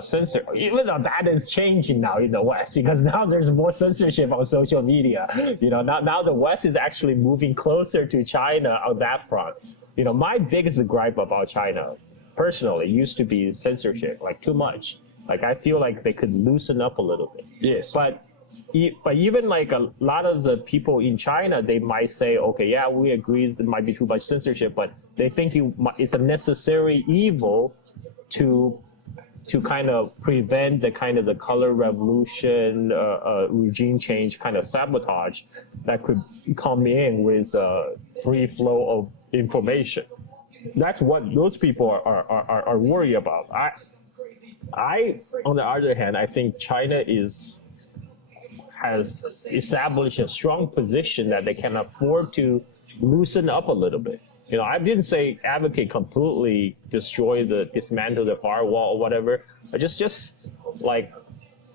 censored. Even though that is changing now in the West, because now there's more censorship on social media. You know, now the West is actually moving closer to China on that front. You know, my biggest gripe about China, personally, used to be censorship, like too much. Like I feel like they could loosen up a little bit. Yes. But even like a lot of the people in China, they might say, okay, yeah, we agree there might be too much censorship, but they think it's a necessary evil to kind of prevent the kind of the color revolution, regime change kind of sabotage that could come in with free flow of information. That's what those people are worried about. I, on the other hand, I think China has established a strong position that they can afford to loosen up a little bit. You know, I didn't say advocate completely dismantle the firewall or whatever. I just like,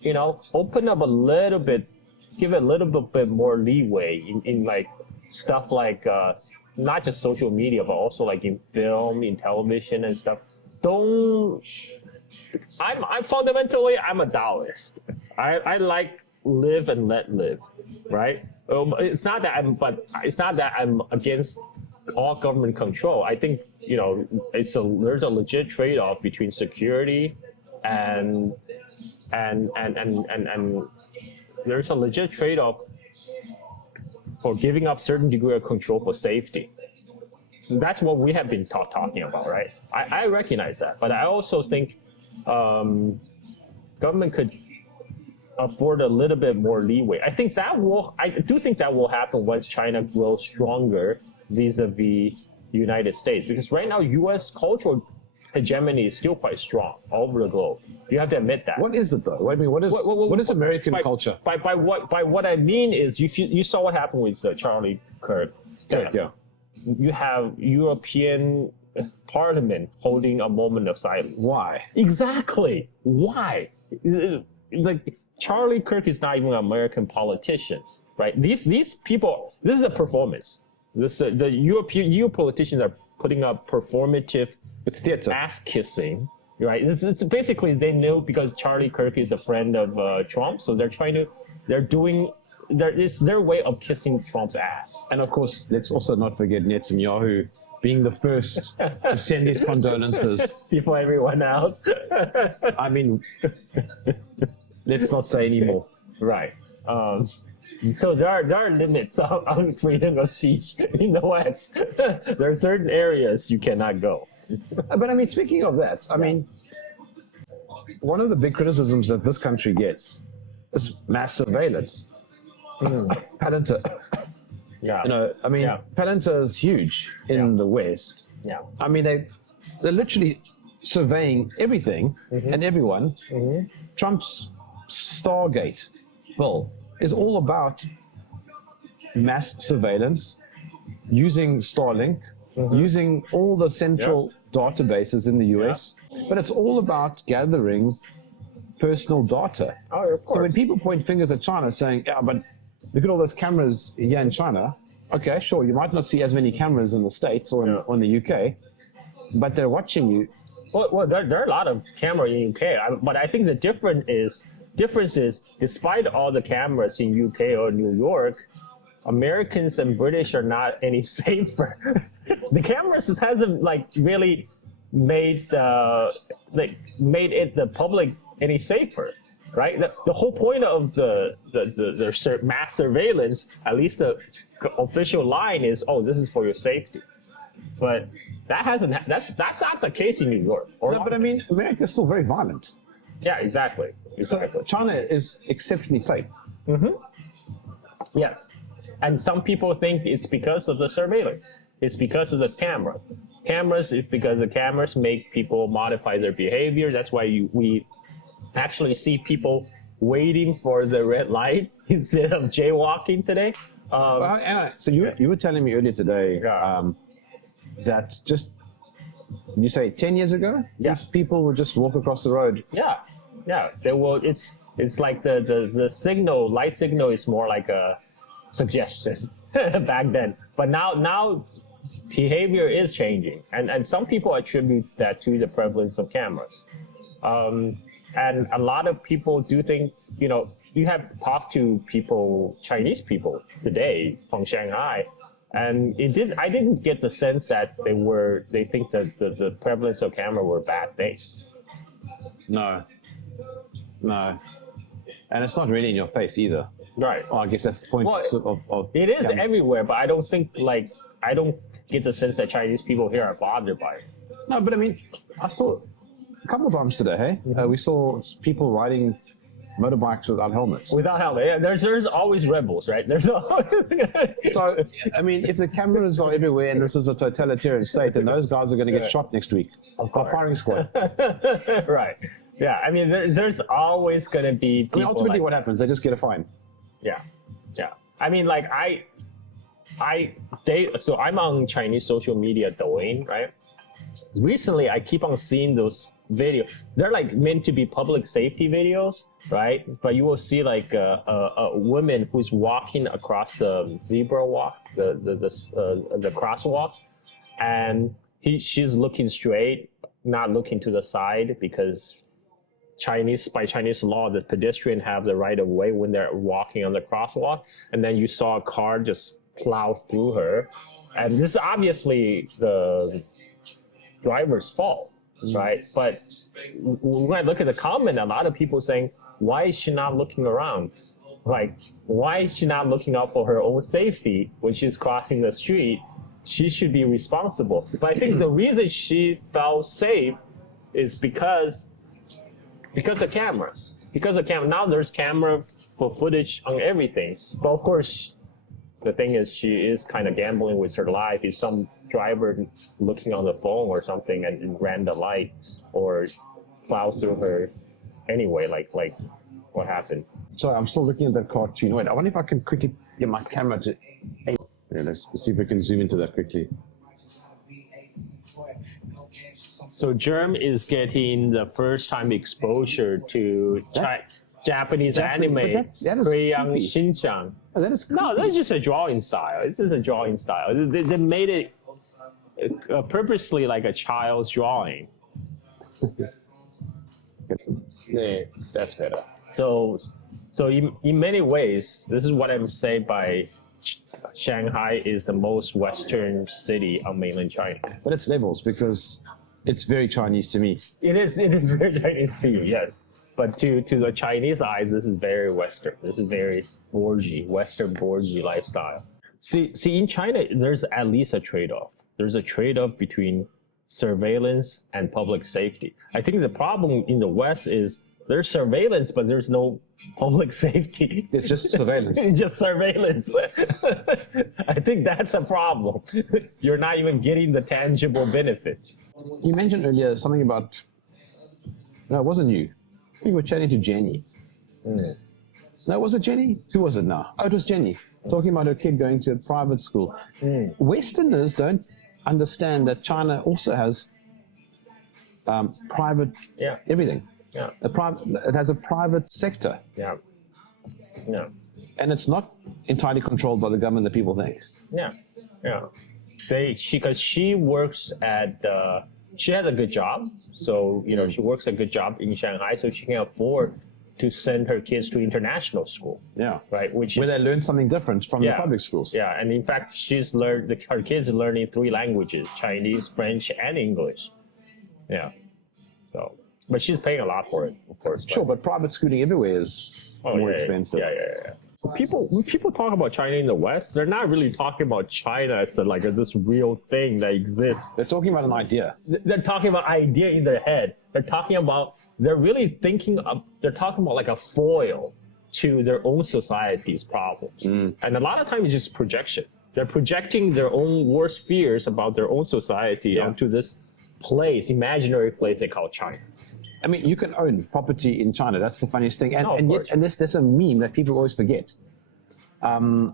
you know, open up a little bit, give it a little bit more leeway in like stuff like not just social media, but also like in film, in television and stuff. I'm fundamentally, I'm a Taoist. I like live and let live, right? It's not that I'm against all government control. I think, you know, there's a legit trade-off between security and there's a legit trade-off for giving up certain degree of control for safety. So that's what we have been talking about, right? I recognize that, but I also think government could afford a little bit more leeway. I do think that will happen once China grows stronger vis-a-vis the United States, because right now U.S. cultural hegemony is still quite strong all over the globe. You have to admit that. What is it though? I mean, what is American culture? By what I mean is you saw what happened with Charlie Kirk. Yeah. You have European Parliament holding a moment of silence. Why? Exactly. Why? Like Charlie Kirk is not even an American politician. right? These people, this is a performance. The EU politicians are putting up performative, It's theater. ass kissing, right? It's basically they know because Charlie Kirk is a friend of Trump, so it's their way of kissing Trump's ass. And of course, let's also not forget Netanyahu being the first to send his condolences. Before everyone else. I mean, let's not say anymore. Right. So there are limits on freedom of speech in the West. There are certain areas you cannot go. But I mean, speaking of that, I mean, one of the big criticisms that this country gets is mass surveillance. Palantir. Yeah. You know, I mean, Yeah. Palantir is huge in the West. Yeah. I mean, they're literally surveying everything and everyone. Trump's Stargate bill is all about mass surveillance, using Starlink, using all the central databases in the US, but it's all about gathering personal data. Oh, of So course. when people point fingers at China saying, yeah, but look at all those cameras here in China, okay, sure, you might not see as many cameras in the States or in the UK, but they're watching you. Well, there are a lot of cameras in UK, but I think the difference is, despite all the cameras in UK or New York, Americans and British are not any safer. The cameras hasn't really made it the public any safer, right? The whole point of the mass surveillance, at least the official line is, oh, this is for your safety, but that's not the case in New York. No, but I mean, America is still very violent. Yeah, exactly. So China is exceptionally safe. Yes. And some people think it's because of the surveillance. It's because of the camera. Cameras is because the cameras make people modify their behavior. That's why we actually see people waiting for the red light instead of jaywalking today. So you were telling me earlier today that just, you say 10 years ago, people would just walk across the road. Yeah. They will. It's like the signal, light signal is more like a suggestion back then. But now behavior is changing, and some people attribute that to the prevalence of cameras. And a lot of people do think, you have talked to Chinese people today from Shanghai, and I didn't get the sense that they think that the prevalence of camera were a bad thing. No. And it's not really in your face either. Right. Oh, I guess that's the point of it is cameras. everywhere, but I don't think I don't get the sense that Chinese people here are bothered by it. No, but I mean, I saw a couple of times today, hey? We saw people riding motorbikes without helmets. Without helmet, yeah, there's always rebels, right? There's always. So, I mean, if the cameras are everywhere and this is a totalitarian state, then those guys are going to get shot next week. Of course. Firing squad. Right. Yeah. I mean, there's always going to be. I mean, ultimately, what happens? They just get a fine. Yeah. I mean, so I'm on Chinese social media, Douyin, right? Recently, I keep on seeing those videos. They're meant to be public safety videos, right? But you will see a woman who's walking across the zebra walk, the crosswalk, and she's looking straight, not looking to the side, because by Chinese law, the pedestrian have the right of way when they're walking on the crosswalk, and then you saw a car just plow through her, and this is obviously the driver's fault, right? But when I look at the comment, a lot of people saying, why is she not looking around? Why is she not looking out for her own safety when she's crossing the street? She should be responsible. But I think the reason she felt safe is because of cameras. Now there's camera for footage on everything. But of course, the thing is, she is kind of gambling with her life. Is some driver looking on the phone or something and ran the light or plows through her anyway, like what happened? Sorry, I'm still looking at that cartoon. Wait, I wonder if I can quickly get my camera to... Yeah, let's see if we can zoom into that quickly. So Jerm is getting the first time exposure to Japanese Japanese, anime, but that is Young creepy. Xinjiang. Oh, that is No, that's just a drawing style. It's just a drawing style. They made it purposely like a child's drawing. Yeah, that's better. So in many ways, this is what I'm saying by Shanghai is the most Western city on mainland China. But it's levels because it's very Chinese to me. It is very Chinese to you, yes. But to the Chinese eyes, this is very Western. This is very bourgeois, Western bourgeois lifestyle. See, in China, there's at least a trade-off. There's a trade-off between surveillance and public safety. I think the problem in the West is there's surveillance, but there's no public safety. It's just surveillance. It's just surveillance. I think that's a problem. You're not even getting the tangible benefits. You mentioned earlier something about, no, it wasn't you. You were chatting to Jenny. No, was it Jenny? Who was it now? Oh, it was Jenny. Talking about her kid going to a private school. Westerners don't understand that China also has private everything. Yeah. It has a private sector. Yeah. Yeah. And it's not entirely controlled by the government that people think. Yeah. Yeah. Because she works at she has a good job, so she works a good job in Shanghai, so she can afford to send her kids to international school. Yeah, right. Where they learn something different from the public schools. Yeah, and in fact, her kids are learning 3 languages: Chinese, French, and English. Yeah. So, but she's paying a lot for it, of course. Sure, but private schooling everywhere is more expensive. Yeah. When people talk about China in the West, they're not really talking about China as this real thing that exists. They're talking about an idea. They're talking about idea in their head. They're really they're talking about like a foil to their own society's problems. And a lot of times it's just projection. They're projecting their own worst fears about their own society onto this imaginary place they call China. I mean, you can own property in China. That's the funniest thing. And there's a meme that people always forget. And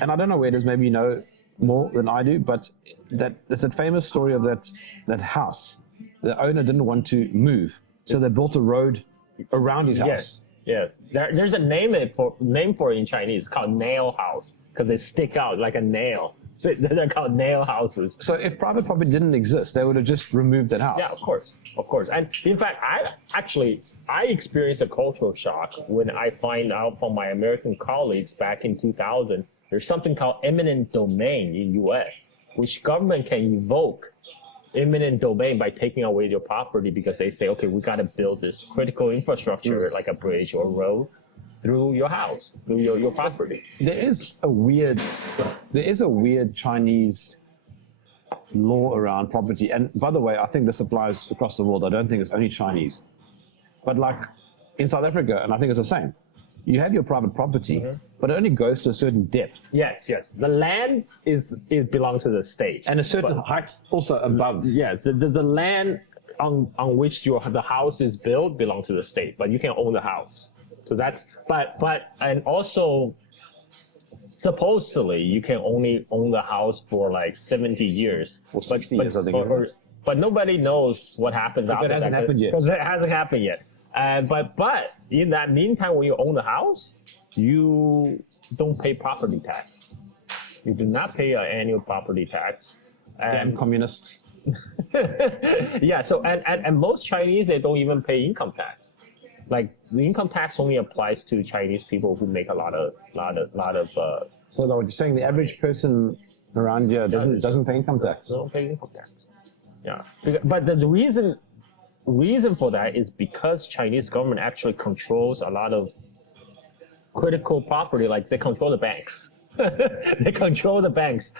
I don't know where it is. Maybe you know more than I do. But there's a famous story of that house. The owner didn't want to move, so they built a road around his house. Yes. There's a name for it in Chinese. It's called nail house because they stick out like a nail. They're called nail houses. So if private property didn't exist, they would have just removed that house. Yeah, of course. And in fact, I experienced a cultural shock when I find out from my American colleagues back in 2000, there's something called eminent domain in US, which government can invoke eminent domain by taking away your property because they say, okay, we got to build this critical infrastructure like a bridge or road through your house, through your property. There is a weird Chinese law around property. And by the way, I think this applies across the world. I don't think it's only Chinese. But like in South Africa, and I think it's the same, you have your private property, but it only goes to a certain depth. Yes. The land is belongs to the state. And a certain height also above. Yeah, the land on which the house is built belongs to the state, but you can own the house. So that's, and also, supposedly you can only own the house for like 70 years. Or 60 years, I think. But nobody knows what happens after that. It hasn't happened yet. Because it hasn't happened yet. But in that meantime, when you own the house, you don't pay property tax. You do not pay an annual property tax. Damn communists. Yeah. So and most Chinese, they don't even pay income tax. Like the income tax only applies to Chinese people who make a lot of. So what you're saying, the average person around here doesn't pay income tax. Don't pay income tax. Yeah. But the reason for that is because Chinese government actually controls a lot of critical property, like they control the banks. They control the banks.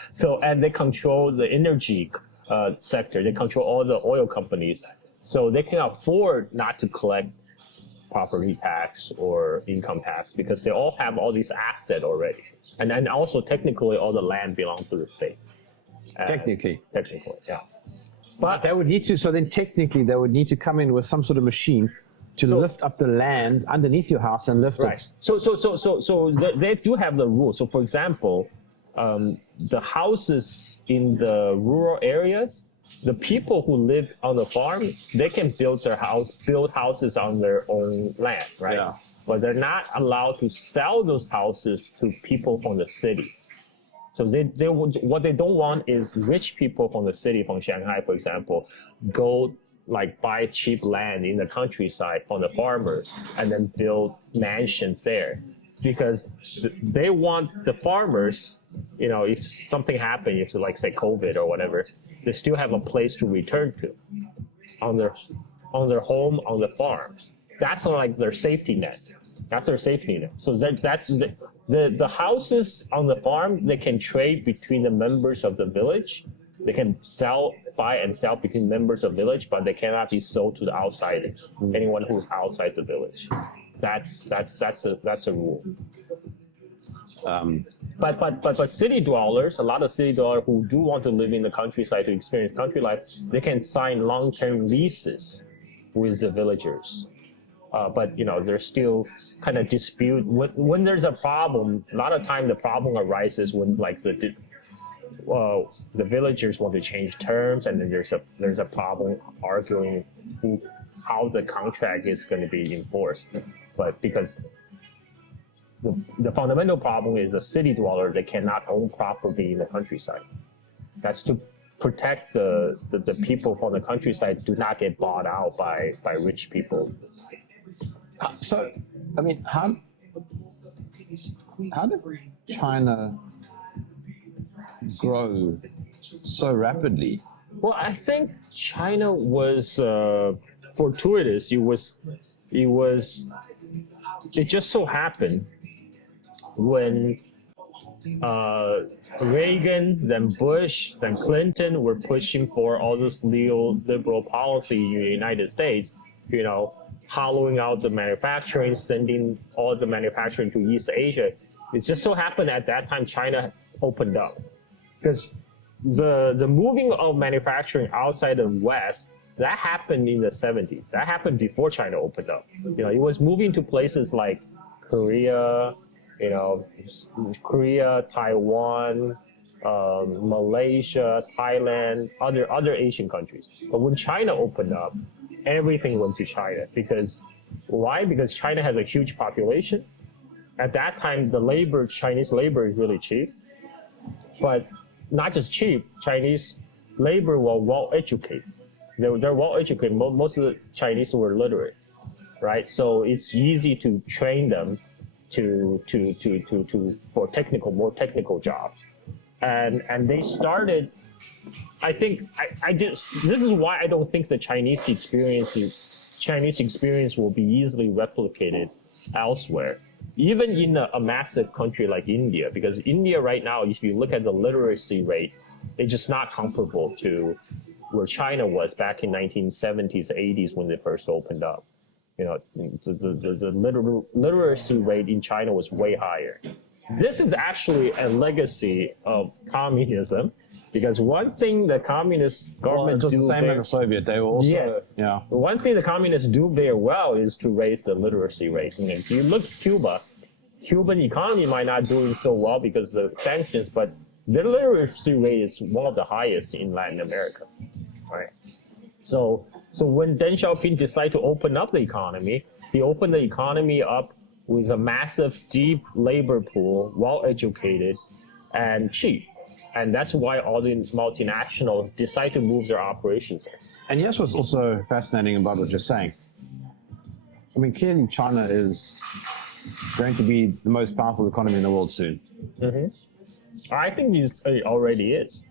And they control the energy sector. They control all the oil companies. So they can afford not to collect property tax or income tax because they all have all these assets already. And then also technically all the land belongs to the state. Technically, yeah. But they would need to, so then technically they would need to come in with some sort of machine to lift up the land underneath your house and lift it. So they do have the rules. So for example, the houses in the rural areas, the people who live on the farm, they can build houses on their own land, right? Yeah. but they're not allowed to sell those houses to people from the city. So what they don't want is rich people from the city, from Shanghai, for example, go like buy cheap land in the countryside from the farmers and then build mansions there, because they want the farmers, you know, if something happened, if like say COVID or whatever, they still have a place to return to on their home, on the farms. That's like their safety net. That's their safety net. So that's the houses on the farm, they can trade between the members of the village. They can buy and sell between members of the village, but they cannot be sold to the outsiders, anyone who's outside the village. That's a rule. But city dwellers, a lot of city dwellers who do want to live in the countryside to experience country life, they can sign long-term leases with the villagers. But you know, there's still kind of dispute when there's a problem. A lot of time the problem arises when like the villagers want to change terms, and then there's a problem arguing how the contract is going to be enforced. But because the fundamental problem is the city dweller, they cannot own property in the countryside. That's to protect the people from the countryside do not get bought out by rich people. So, I mean, how did China grow so rapidly? Well, I think China was fortuitous. It just so happened when Reagan, then Bush, then Clinton were pushing for all this liberal policy in the United States, you know, hollowing out the manufacturing, sending all the manufacturing to East Asia. It just so happened at that time China opened up, because the moving of manufacturing outside the West, that happened in the 70s. That happened before China opened up. You know, it was moving to places like Korea, you know, Taiwan, Malaysia, Thailand, other Asian countries. But when China opened up, everything went to China. Because why? Because China has a huge population. At that time, Chinese labor is really cheap. But not just cheap, Chinese labor were well educated. They're well educated. Most of the Chinese were literate, right? So it's easy to train them for more technical jobs. And they started, I think, this is why I don't think the Chinese experience will be easily replicated elsewhere, even in a massive country like India, because India right now, if you look at the literacy rate, it's just not comparable to where China was back in 1970s, 80s when they first opened up. You know, the literacy rate in China was way higher. This is actually a legacy of communism, because one thing the communist government do the same in the Soviet. They were also, yes. Yeah. One thing the communists do very well is to raise the literacy rate. I mean, if you look at Cuba, Cuban economy might not doing so well because of the sanctions, but the literacy rate is one of the highest in Latin America, right? So when Deng Xiaoping decided to open up the economy, he opened the economy up with a massive, deep labor pool, well-educated, and cheap. And that's why all the multinationals decide to move their operations there. And yes, what's also fascinating about what you're saying, I mean, clearly China is going to be the most powerful economy in the world soon. Mm-hmm. I think it already is.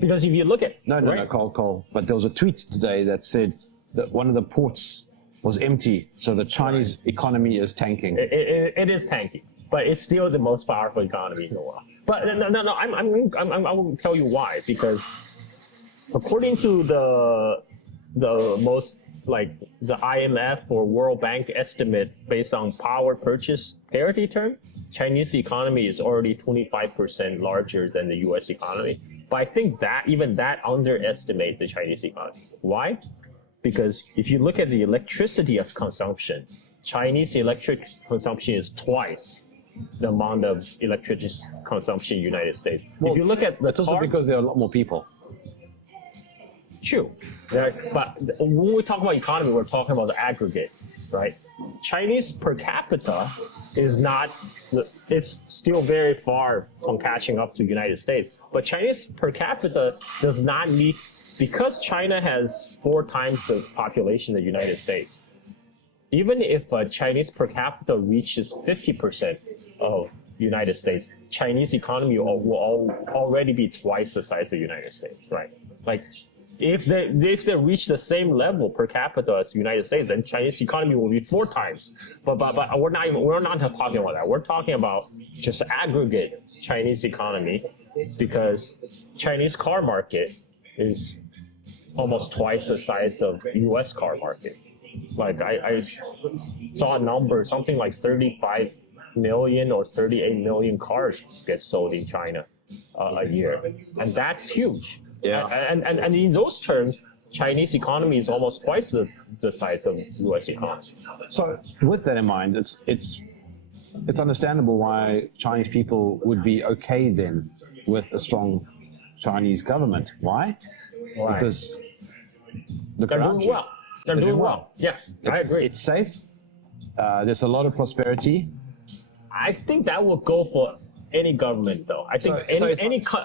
Because if you look at... No, Carl. But there was a tweet today that said that one of the ports was empty, so the Chinese economy is tanking. It is tanking, but it's still the most powerful economy in the world. But no, I will tell you why. Because according to the most, like the IMF or World Bank estimate based on power purchase parity term, Chinese economy is already 25% larger than the US economy. But I think that even that underestimates the Chinese economy. Why? Because if you look at the electricity as consumption, Chinese electric consumption is twice the amount of electricity consumption in the United States. Well, if you look at the that's also because there are a lot more people. True. But when we talk about economy, we're talking about the aggregate. right? Chinese per capita is not, it's still very far from catching up to United States. But Chinese per capita does not meet, because China has 4 times the population of the United States. Even if Chinese per capita reaches 50% of United States, Chinese economy will already be twice the size of the United States, right? Like, if they reach the same level per capita as the United States, then Chinese economy will be 4 times. But we're not talking about that. We're talking about just aggregate Chinese economy, because Chinese car market is almost twice the size of U.S. car market. Like I saw a number, something like 35 million or 38 million cars get sold in China a year, and that's huge. Yeah. And in those terms, Chinese economy is almost twice the size of U.S. economy. So with that in mind, it's understandable why Chinese people would be okay then with a strong Chinese government. Why? Why? Because They're doing well. They're doing well. Yes, I agree. It's safe. There's a lot of prosperity. I think that will go for any government, though. I think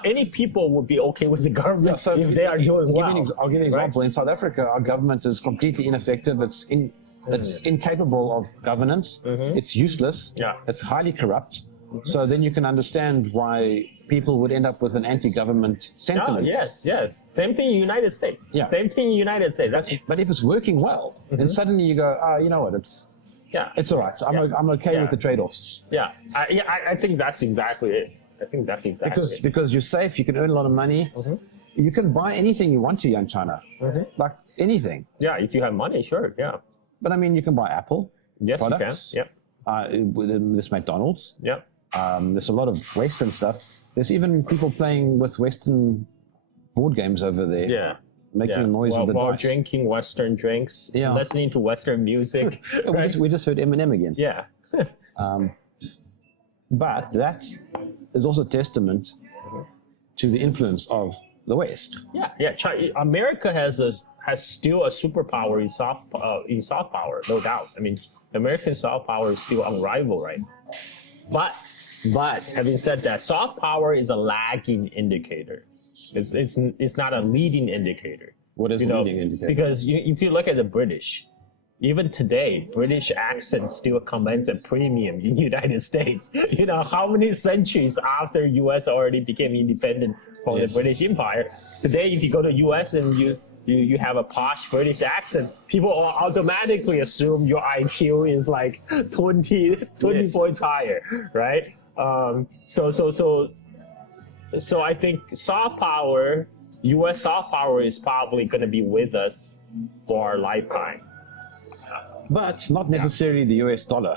any people would be okay with the government if they are doing well. I'll give you an example. In South Africa, our government is completely ineffective. It's incapable of governance. It's useless. Yeah. It's highly corrupt. So then you can understand why people would end up with an anti-government sentiment. Oh, yes. Same thing in the United States. Yeah. Same thing in the United States. But if it's working well, then suddenly you go, you know what, it's all right. I'm okay with the trade-offs. I think that's exactly it. Because you're safe, you can earn a lot of money. You can buy anything you want to here in China. Like anything. Yeah, if you have money, sure, yeah. But I mean, you can buy Apple Yes, products. you can. There's McDonald's. Yeah. There's a lot of Western stuff. There's even people playing with Western board games over there. Yeah. Making a noise with the while dice. drinking Western drinks, listening to Western music. Right? we just heard Eminem again. Yeah. But that is also testament to the influence of the West. Yeah. America has still a superpower in soft power, no doubt. I mean, American soft power is still unrivaled, right? But having said that, soft power is a lagging indicator. It's not a leading indicator. What is a leading indicator? Because if you look at the British, even today, British accent still commands a premium in the United States. How many centuries after U.S. already became independent from the British Empire? Today, if you go to U.S. and you have a posh British accent, people automatically assume your IQ is like 20 points higher, right? So I think soft power, U.S. soft power, is probably going to be with us for our lifetime. But not necessarily the US dollar.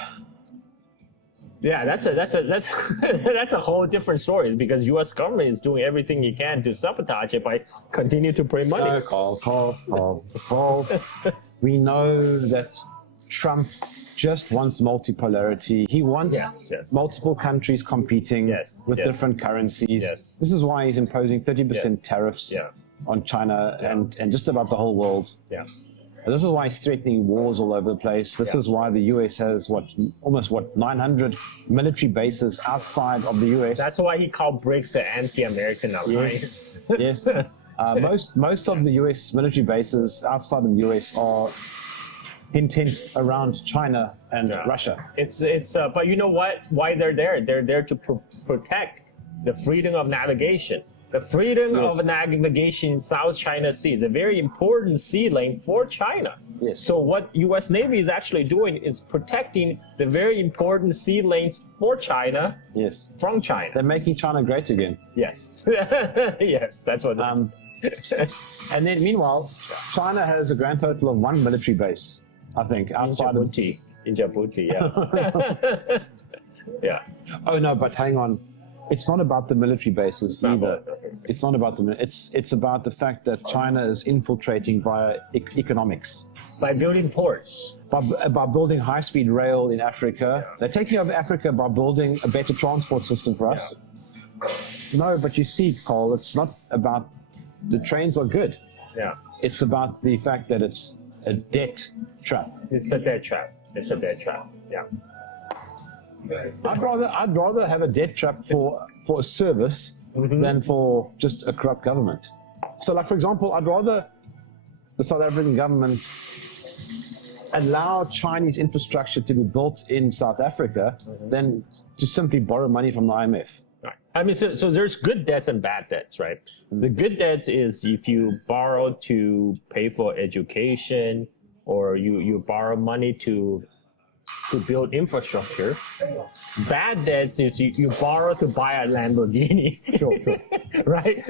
Yeah, that's a whole different story, because U.S. government is doing everything it can to sabotage it by continuing to print money. Call. We know that Trump just wants multipolarity. He wants multiple countries competing with different currencies. Yes. This is why he's imposing 30% tariffs on China and just about the whole world. Yeah. This is why he's threatening wars all over the place. This is why the US has almost 900 military bases outside of the US. That's why he called BRICS the anti-American alliance. Yes. Most of the US military bases outside of the US are intent around China and Russia. But you know what? Why they're there? They're there to protect the freedom of navigation. The freedom of navigation in South China Sea is a very important sea lane for China. Yes. So what U.S. Navy is actually doing is protecting the very important sea lanes for China. Yes. From China. They're making China great again. Yes. Yes, that's what. And then meanwhile, China has a grand total of 1 military base, I think, outside of in Djibouti. Yeah. Yeah. Oh no, but hang on. It's not about the military bases either. It's not about it's about the fact that China is infiltrating via economics. By building ports. By building high-speed rail in Africa. They're taking over Africa by building a better transport system for us. No, but you see, Carl, it's not about the trains are good. Yeah. It's about the fact that it's a debt trap. It's a debt trap. It's a debt trap. Yeah. I'd rather have a debt trap for a service than for just a corrupt government. So, like for example, I'd rather the South African government allow Chinese infrastructure to be built in South Africa than to simply borrow money from the IMF. Right. I mean, so there's good debts and bad debts, right? The good debts is if you borrow to pay for education, or you borrow money to build infrastructure. Bad debts is you borrow to buy a Lamborghini, Sure. right?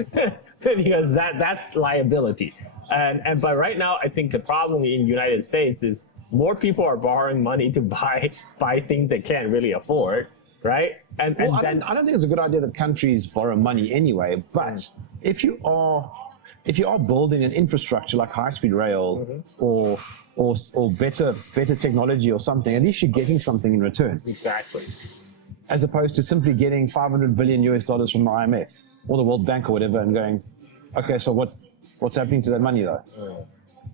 Because that's liability. And but right now, I think the problem in the United States is more people are borrowing money to buy things they can't really afford, right? And Well, then I don't think it's a good idea that countries borrow money anyway. But if you are building an infrastructure like high-speed rail or better technology or something, at least you're getting something in return, exactly. as opposed to simply getting $500 billion from the IMF or the World Bank or whatever and going, okay, so what's happening to that money though?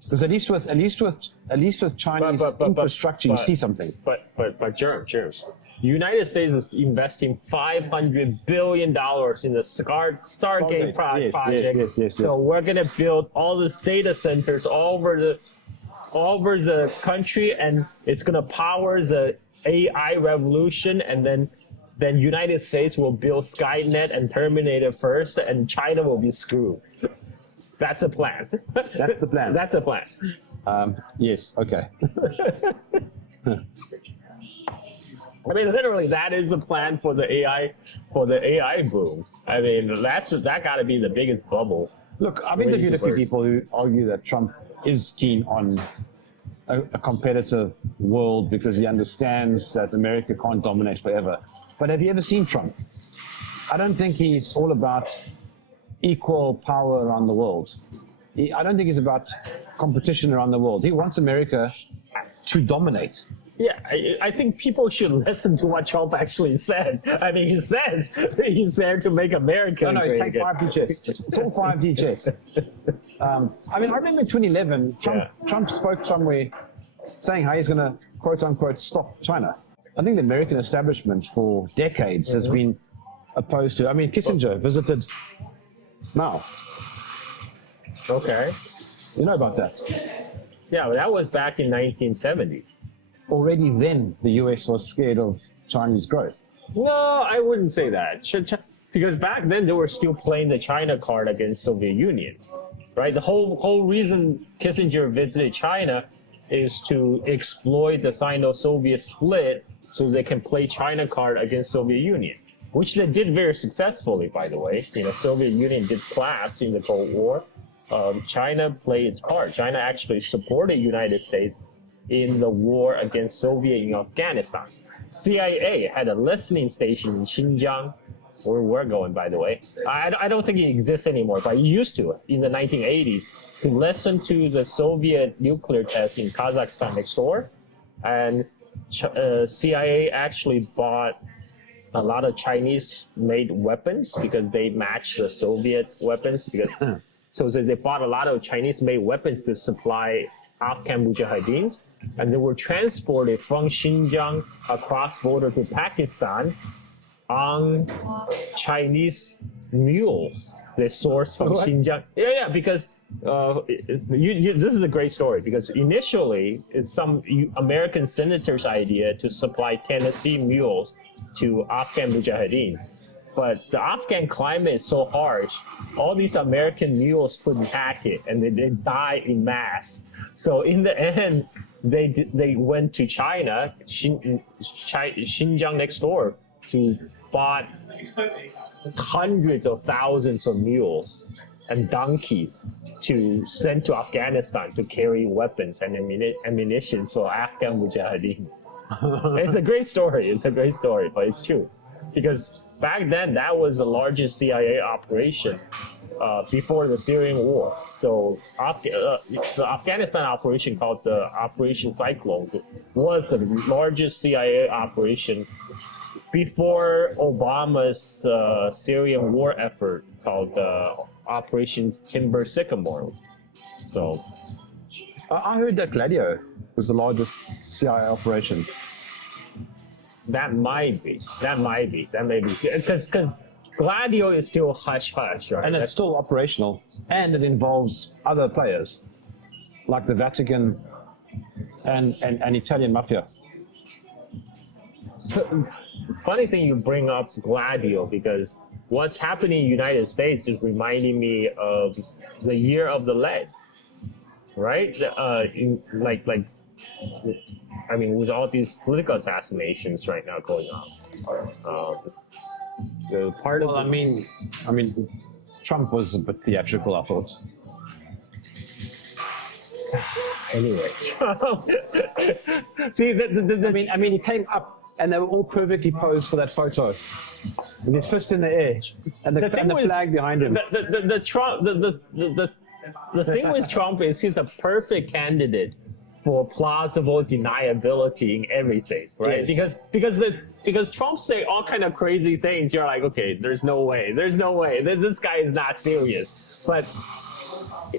Because at least with Chinese infrastructure, you see something. But Jerm, the United States is investing $500 billion in the Stargate project. Yes. So we're gonna build all these data centers all over the country, and it's gonna power the AI revolution, and then United States will build Skynet and Terminator first, and China will be screwed. That's a plan. That's the plan. That's a plan. Yes. Okay. I mean, literally, that is a plan for the AI boom. I mean, that got to be the biggest bubble. Look, I've interviewed a few people who argue that Trump is keen on a competitive world because he understands that America can't dominate forever. But have you ever seen Trump? I don't think he's all about equal power around the world. I don't think it's about competition around the world. He wants America to dominate. Yeah, I think people should listen to what Trump actually said. I mean, he says he's there to make America No, great it's again. 5D chess. It's all 5D chess. I mean, I remember in 2011, Trump spoke somewhere saying how he's going to, quote unquote, stop China. I think the American establishment for decades has been opposed to. I mean, Kissinger visited Mao. Okay. You know about that? Yeah, but that was back in 1970. Already then, the US was scared of Chinese growth. No, I wouldn't say that. Because back then they were still playing the China card against Soviet Union, right? The whole reason Kissinger visited China is to exploit the Sino-Soviet split so they can play China card against Soviet Union, which they did very successfully, by the way. You know, Soviet Union did collapse in the Cold War. China played its part. China actually supported United States in the war against Soviet in Afghanistan. CIA had a listening station in Xinjiang, where we're going, by the way. I don't think it exists anymore, but it used to in the 1980s to listen to the Soviet nuclear test in Kazakhstan next door. And CIA actually bought a lot of Chinese-made weapons because they matched the Soviet weapons. So they bought a lot of Chinese-made weapons to supply Afghan Mujahideens, and they were transported from Xinjiang across border to Pakistan on Chinese mules they sourced from Xinjiang. Yeah, because this is a great story, because initially it's some American senator's idea to supply Tennessee mules to Afghan Mujahideen. But the Afghan climate is so harsh, all these American mules couldn't hack it, and they die in mass. So in the end, they went to China, Xinjiang next door, to bought hundreds of thousands of mules and donkeys to send to Afghanistan to carry weapons and ammunition for Afghan Mujahideens. It's a great story. It's a great story, but it's true. Because back then, that was the largest CIA operation before the Syrian War. So the Afghanistan operation, called the Operation Cyclone, was the largest CIA operation before Obama's Syrian war effort, called Operation Timber Sycamore. So I heard that Gladio was the largest CIA operation. That might be. That may be. Because Gladio is still hush-hush, right? And it's still operational, and it involves other players, like the Vatican and Italian mafia. So, it's funny thing you bring up Gladio, because what's happening in the United States is reminding me of the year of the lead, right? I mean, with all these political assassinations right now going on. I mean, Trump was a bit theatrical, I thought. Anyway, Trump. See, I mean, he came up and they were all perfectly posed for that photo, with his fist in the air and the flag behind him. The thing with Trump is he's a perfect candidate for plausible deniability in everything, right? Yes. Because Trump say all kind of crazy things. You're like, okay, there's no way. This guy is not serious. But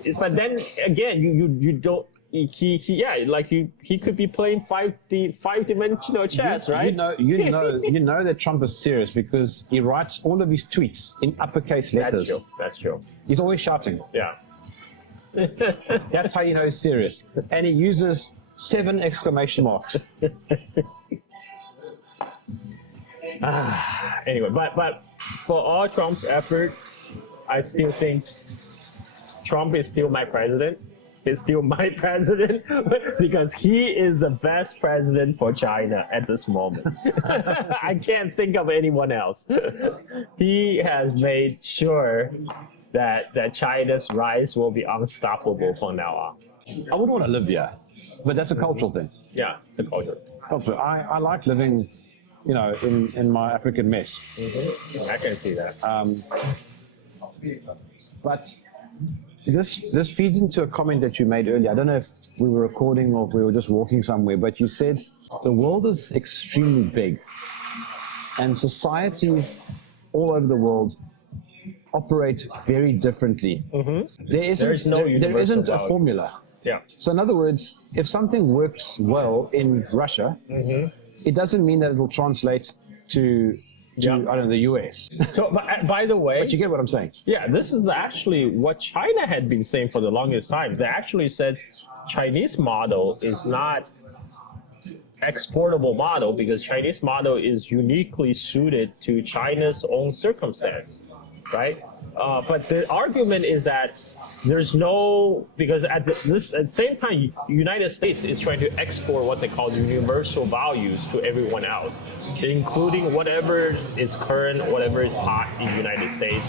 then again, you don't. He could be playing five-dimensional chess, right? You know that Trump is serious because he writes all of his tweets in uppercase letters. That's true. He's always shouting. Yeah. That's how you know he's serious. And he uses 7 exclamation marks. Anyway, but for all Trump's effort, I still think Trump is still my president. Is still my president because he is the best president for China at this moment. I can't think of anyone else. He has made sure that China's rise will be unstoppable from now on. I wouldn't want to live here, but that's a cultural thing. Yeah, it's a culture. I like living, in my African mess. Mm-hmm. I can see that. But this feeds into a comment that you made earlier. I don't know if we were recording or if we were just walking somewhere, but you said the world is extremely big and societies all over the world operate very differently. Mm-hmm. There isn't a formula. Yeah. So in other words, if something works well in Russia, mm-hmm. it doesn't mean that it will translate to the US. So, by the way, but you get what I'm saying. Yeah, this is actually what China had been saying for the longest time. They actually said Chinese model is not exportable model because Chinese model is uniquely suited to China's own circumstance, right? But the argument is that there's no, because at the same time, United States is trying to export what they call universal values to everyone else, including whatever is current, whatever is hot in United States,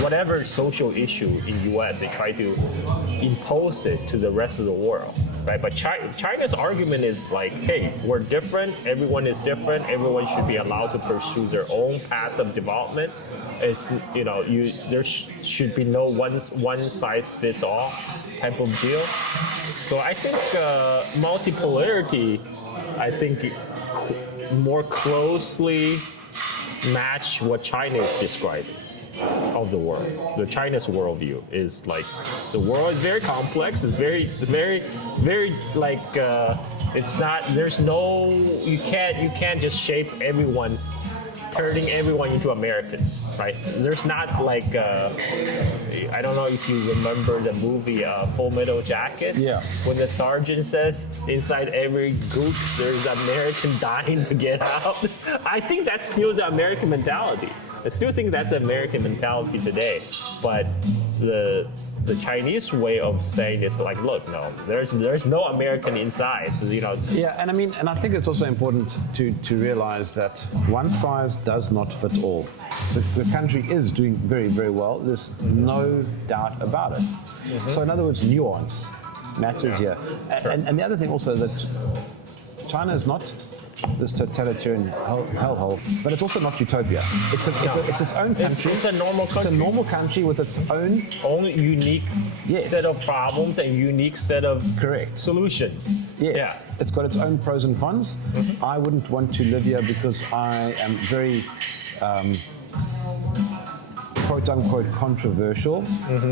whatever social issue in US, they try to impose it to the rest of the world, right? But China's argument is like, hey, we're different, everyone is different, everyone should be allowed to pursue their own path of development. It's, there should be no one size fits all type of deal. So I think multipolarity, more closely match what China is describing of the world. The China's worldview is like the world is very complex. It's very like it's not. There's no. You can't just shape everyone, turning everyone into Americans, right? There's not like I don't know if you remember the movie Full Metal Jacket. Yeah. When the sergeant says inside every group there's an American dying to get out. I think that's still the American mentality. I still think that's the American mentality today, but the Chinese way of saying it's like, look, no, there's no American inside, Yeah, and I think it's also important to realize that one size does not fit all. The country is doing very, very well. There's no doubt about it. Mm-hmm. So in other words, nuance matters here. And the other thing also that China is not this totalitarian hellhole, but it's also not utopia. It's its own country. It's a normal country. It's a normal country with its own unique set of problems and unique set of solutions. Yes. Yeah. It's got its own pros and cons. Mm-hmm. I wouldn't want to live here because I am very quote-unquote controversial,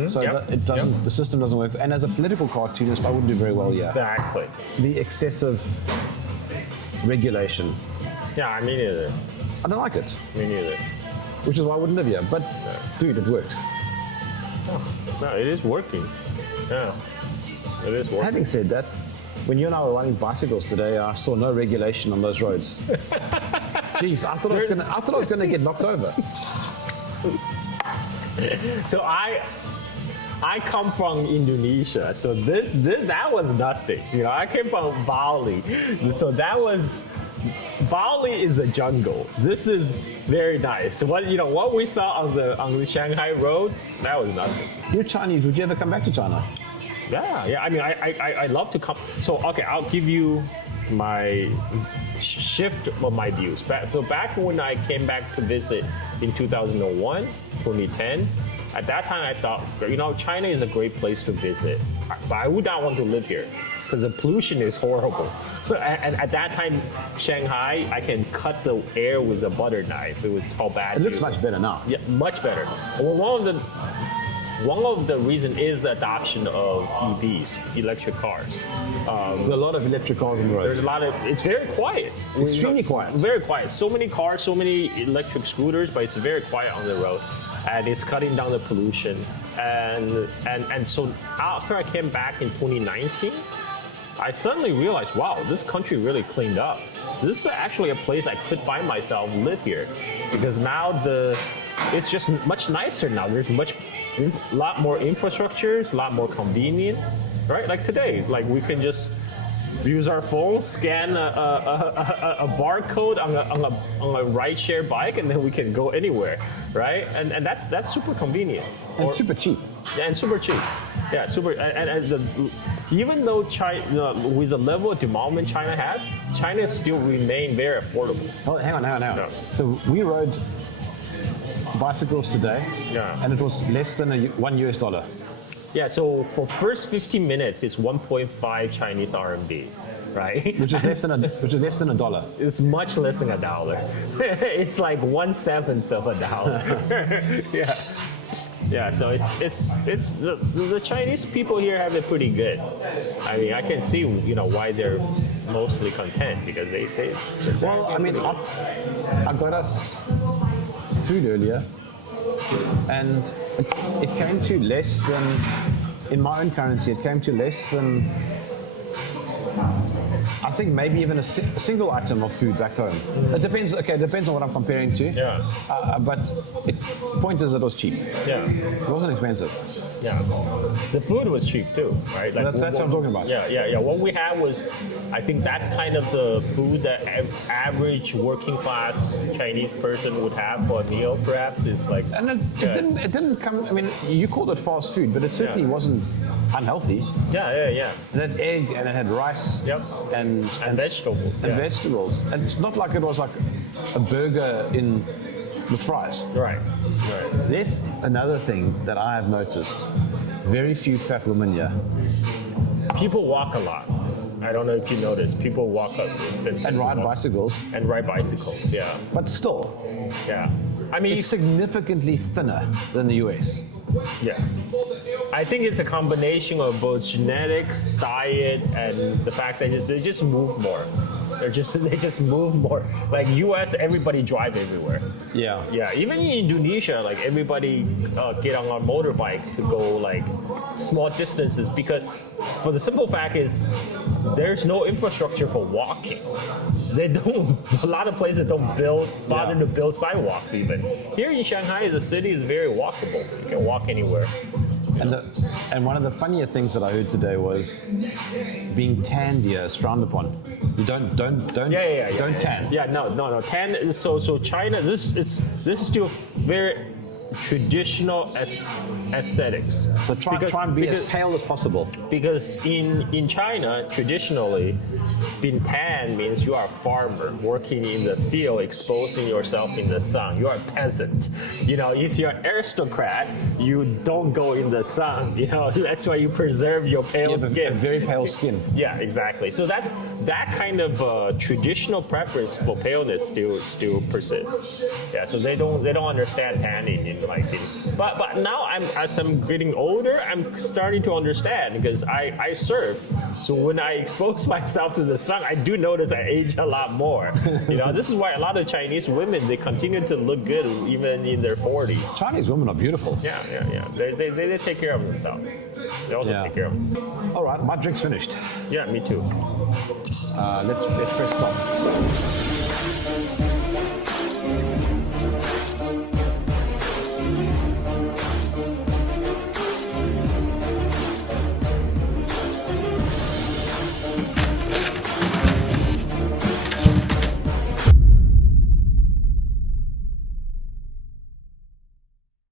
so Yep. that it doesn't, the system doesn't work. And as a political cartoonist, I wouldn't do very well here. Exactly. The excessive regulation, Yeah, me neither. I don't like it, Me neither. which is why I wouldn't live here. But, dude, it works. No, it is working. Yeah, it is working. Having said that, when you and I were riding bicycles today, I saw no regulation on those roads. Jeez, I thought I was gonna get knocked over. So I come from Indonesia, so that was nothing. You know, I came from Bali, so Bali is a jungle. This is very nice. What we saw on the Shanghai road, that was nothing. You're Chinese. Would you ever come back to China? Yeah. I mean, I love to come. So okay, I'll give you my shift of my views. Back when I came back to visit in 2001, 2010, at that time I thought, China is a great place to visit, but I would not want to live here because the pollution is horrible. And at that time, Shanghai, I can cut the air with a butter knife. It was how bad. It looks much better now. Yeah, much better. Well, one of the reasons is the adoption of EVs, electric cars. There's a lot of electric cars on the road. There's a lot of. It's very quiet. Extremely quiet. Very quiet. So many cars, so many electric scooters, but it's very quiet on the road, and it's cutting down the pollution. And so after I came back in 2019, I suddenly realized, wow, this country really cleaned up. This is actually a place I could find myself live here, because now it's just much nicer now. There's a lot more infrastructure, it's a lot more convenient, right? Like today, like we can just use our phone, scan a barcode on a ride-share bike, and then we can go anywhere, right? And that's super convenient. And super cheap. Yeah, and super cheap. Yeah, super. Even though China, with the level of development China has, China still remain very affordable. Oh, hang on. Yeah. So we rode bicycles today, Yeah. and it was less than $1. Yeah, so for first 15 minutes, it's 1.5 Chinese RMB, right? Which is less than a dollar. It's much less than $1. It's like 1/7 of $1. Yeah. Yeah, so it's the Chinese people here have it pretty good. I mean, I can see why they're mostly content, because they Well, I mean, I got us food earlier, and it came to less than, in my own currency, it came to less than, I think maybe even a single item of food back home. It depends. Okay, it depends on what I'm comparing to. Yeah. But point is, it was cheap. Yeah. It wasn't expensive. Yeah, the food was cheap too, right? Like That's what I'm talking about. Yeah. What we had was, I think that's kind of the food that average working class Chinese person would have for a meal, perhaps. Is like, And it didn't come. I mean, you called it fast food, but it certainly wasn't unhealthy. yeah. It had egg and it had rice. Yep. And vegetables. And Yeah. vegetables. And it's not like it was like a burger with fries. Right. There's another thing that I have noticed. Very few fat women here. People walk a lot. I don't know if you noticed. People walk up And ride bicycles. And ride bicycles. Yeah. But still, Yeah. I mean, it's significantly thinner than the US. yeah. I think it's a combination of both genetics, diet, and the fact that they just move more. They just move more. Like US, everybody drive everywhere. Yeah. Yeah, even in Indonesia, like everybody get on a motorbike to go like small distances, because for the simple fact is there's no infrastructure for walking. They don't. A lot of places don't bother to build sidewalks even. Here in Shanghai, the city is very walkable. You can walk anywhere. And one of the funnier things that I heard today was being tanned here is frowned upon. You don't tan. Yeah, no. Tan is so China. This is still very traditional aesthetics. So try and be as pale as possible. Because in China, traditionally, being tan means you are a farmer working in the field, exposing yourself in the sun. You are a peasant. If you're an aristocrat, you don't go in the sun. That's why you preserve your pale skin. A very pale skin. Yeah, exactly. So that kind of traditional preference for paleness still persists. Yeah, so they don't understand tanning in But now as I'm getting older, I'm starting to understand because I surf. So when I expose myself to the sun, I do notice I age a lot more. This is why a lot of Chinese women, they continue to look good even in their 40s. Chinese women are beautiful. Yeah. They take care of themselves. They also take care of themselves. All right, my drink's finished. Yeah, me too. Let's press stop.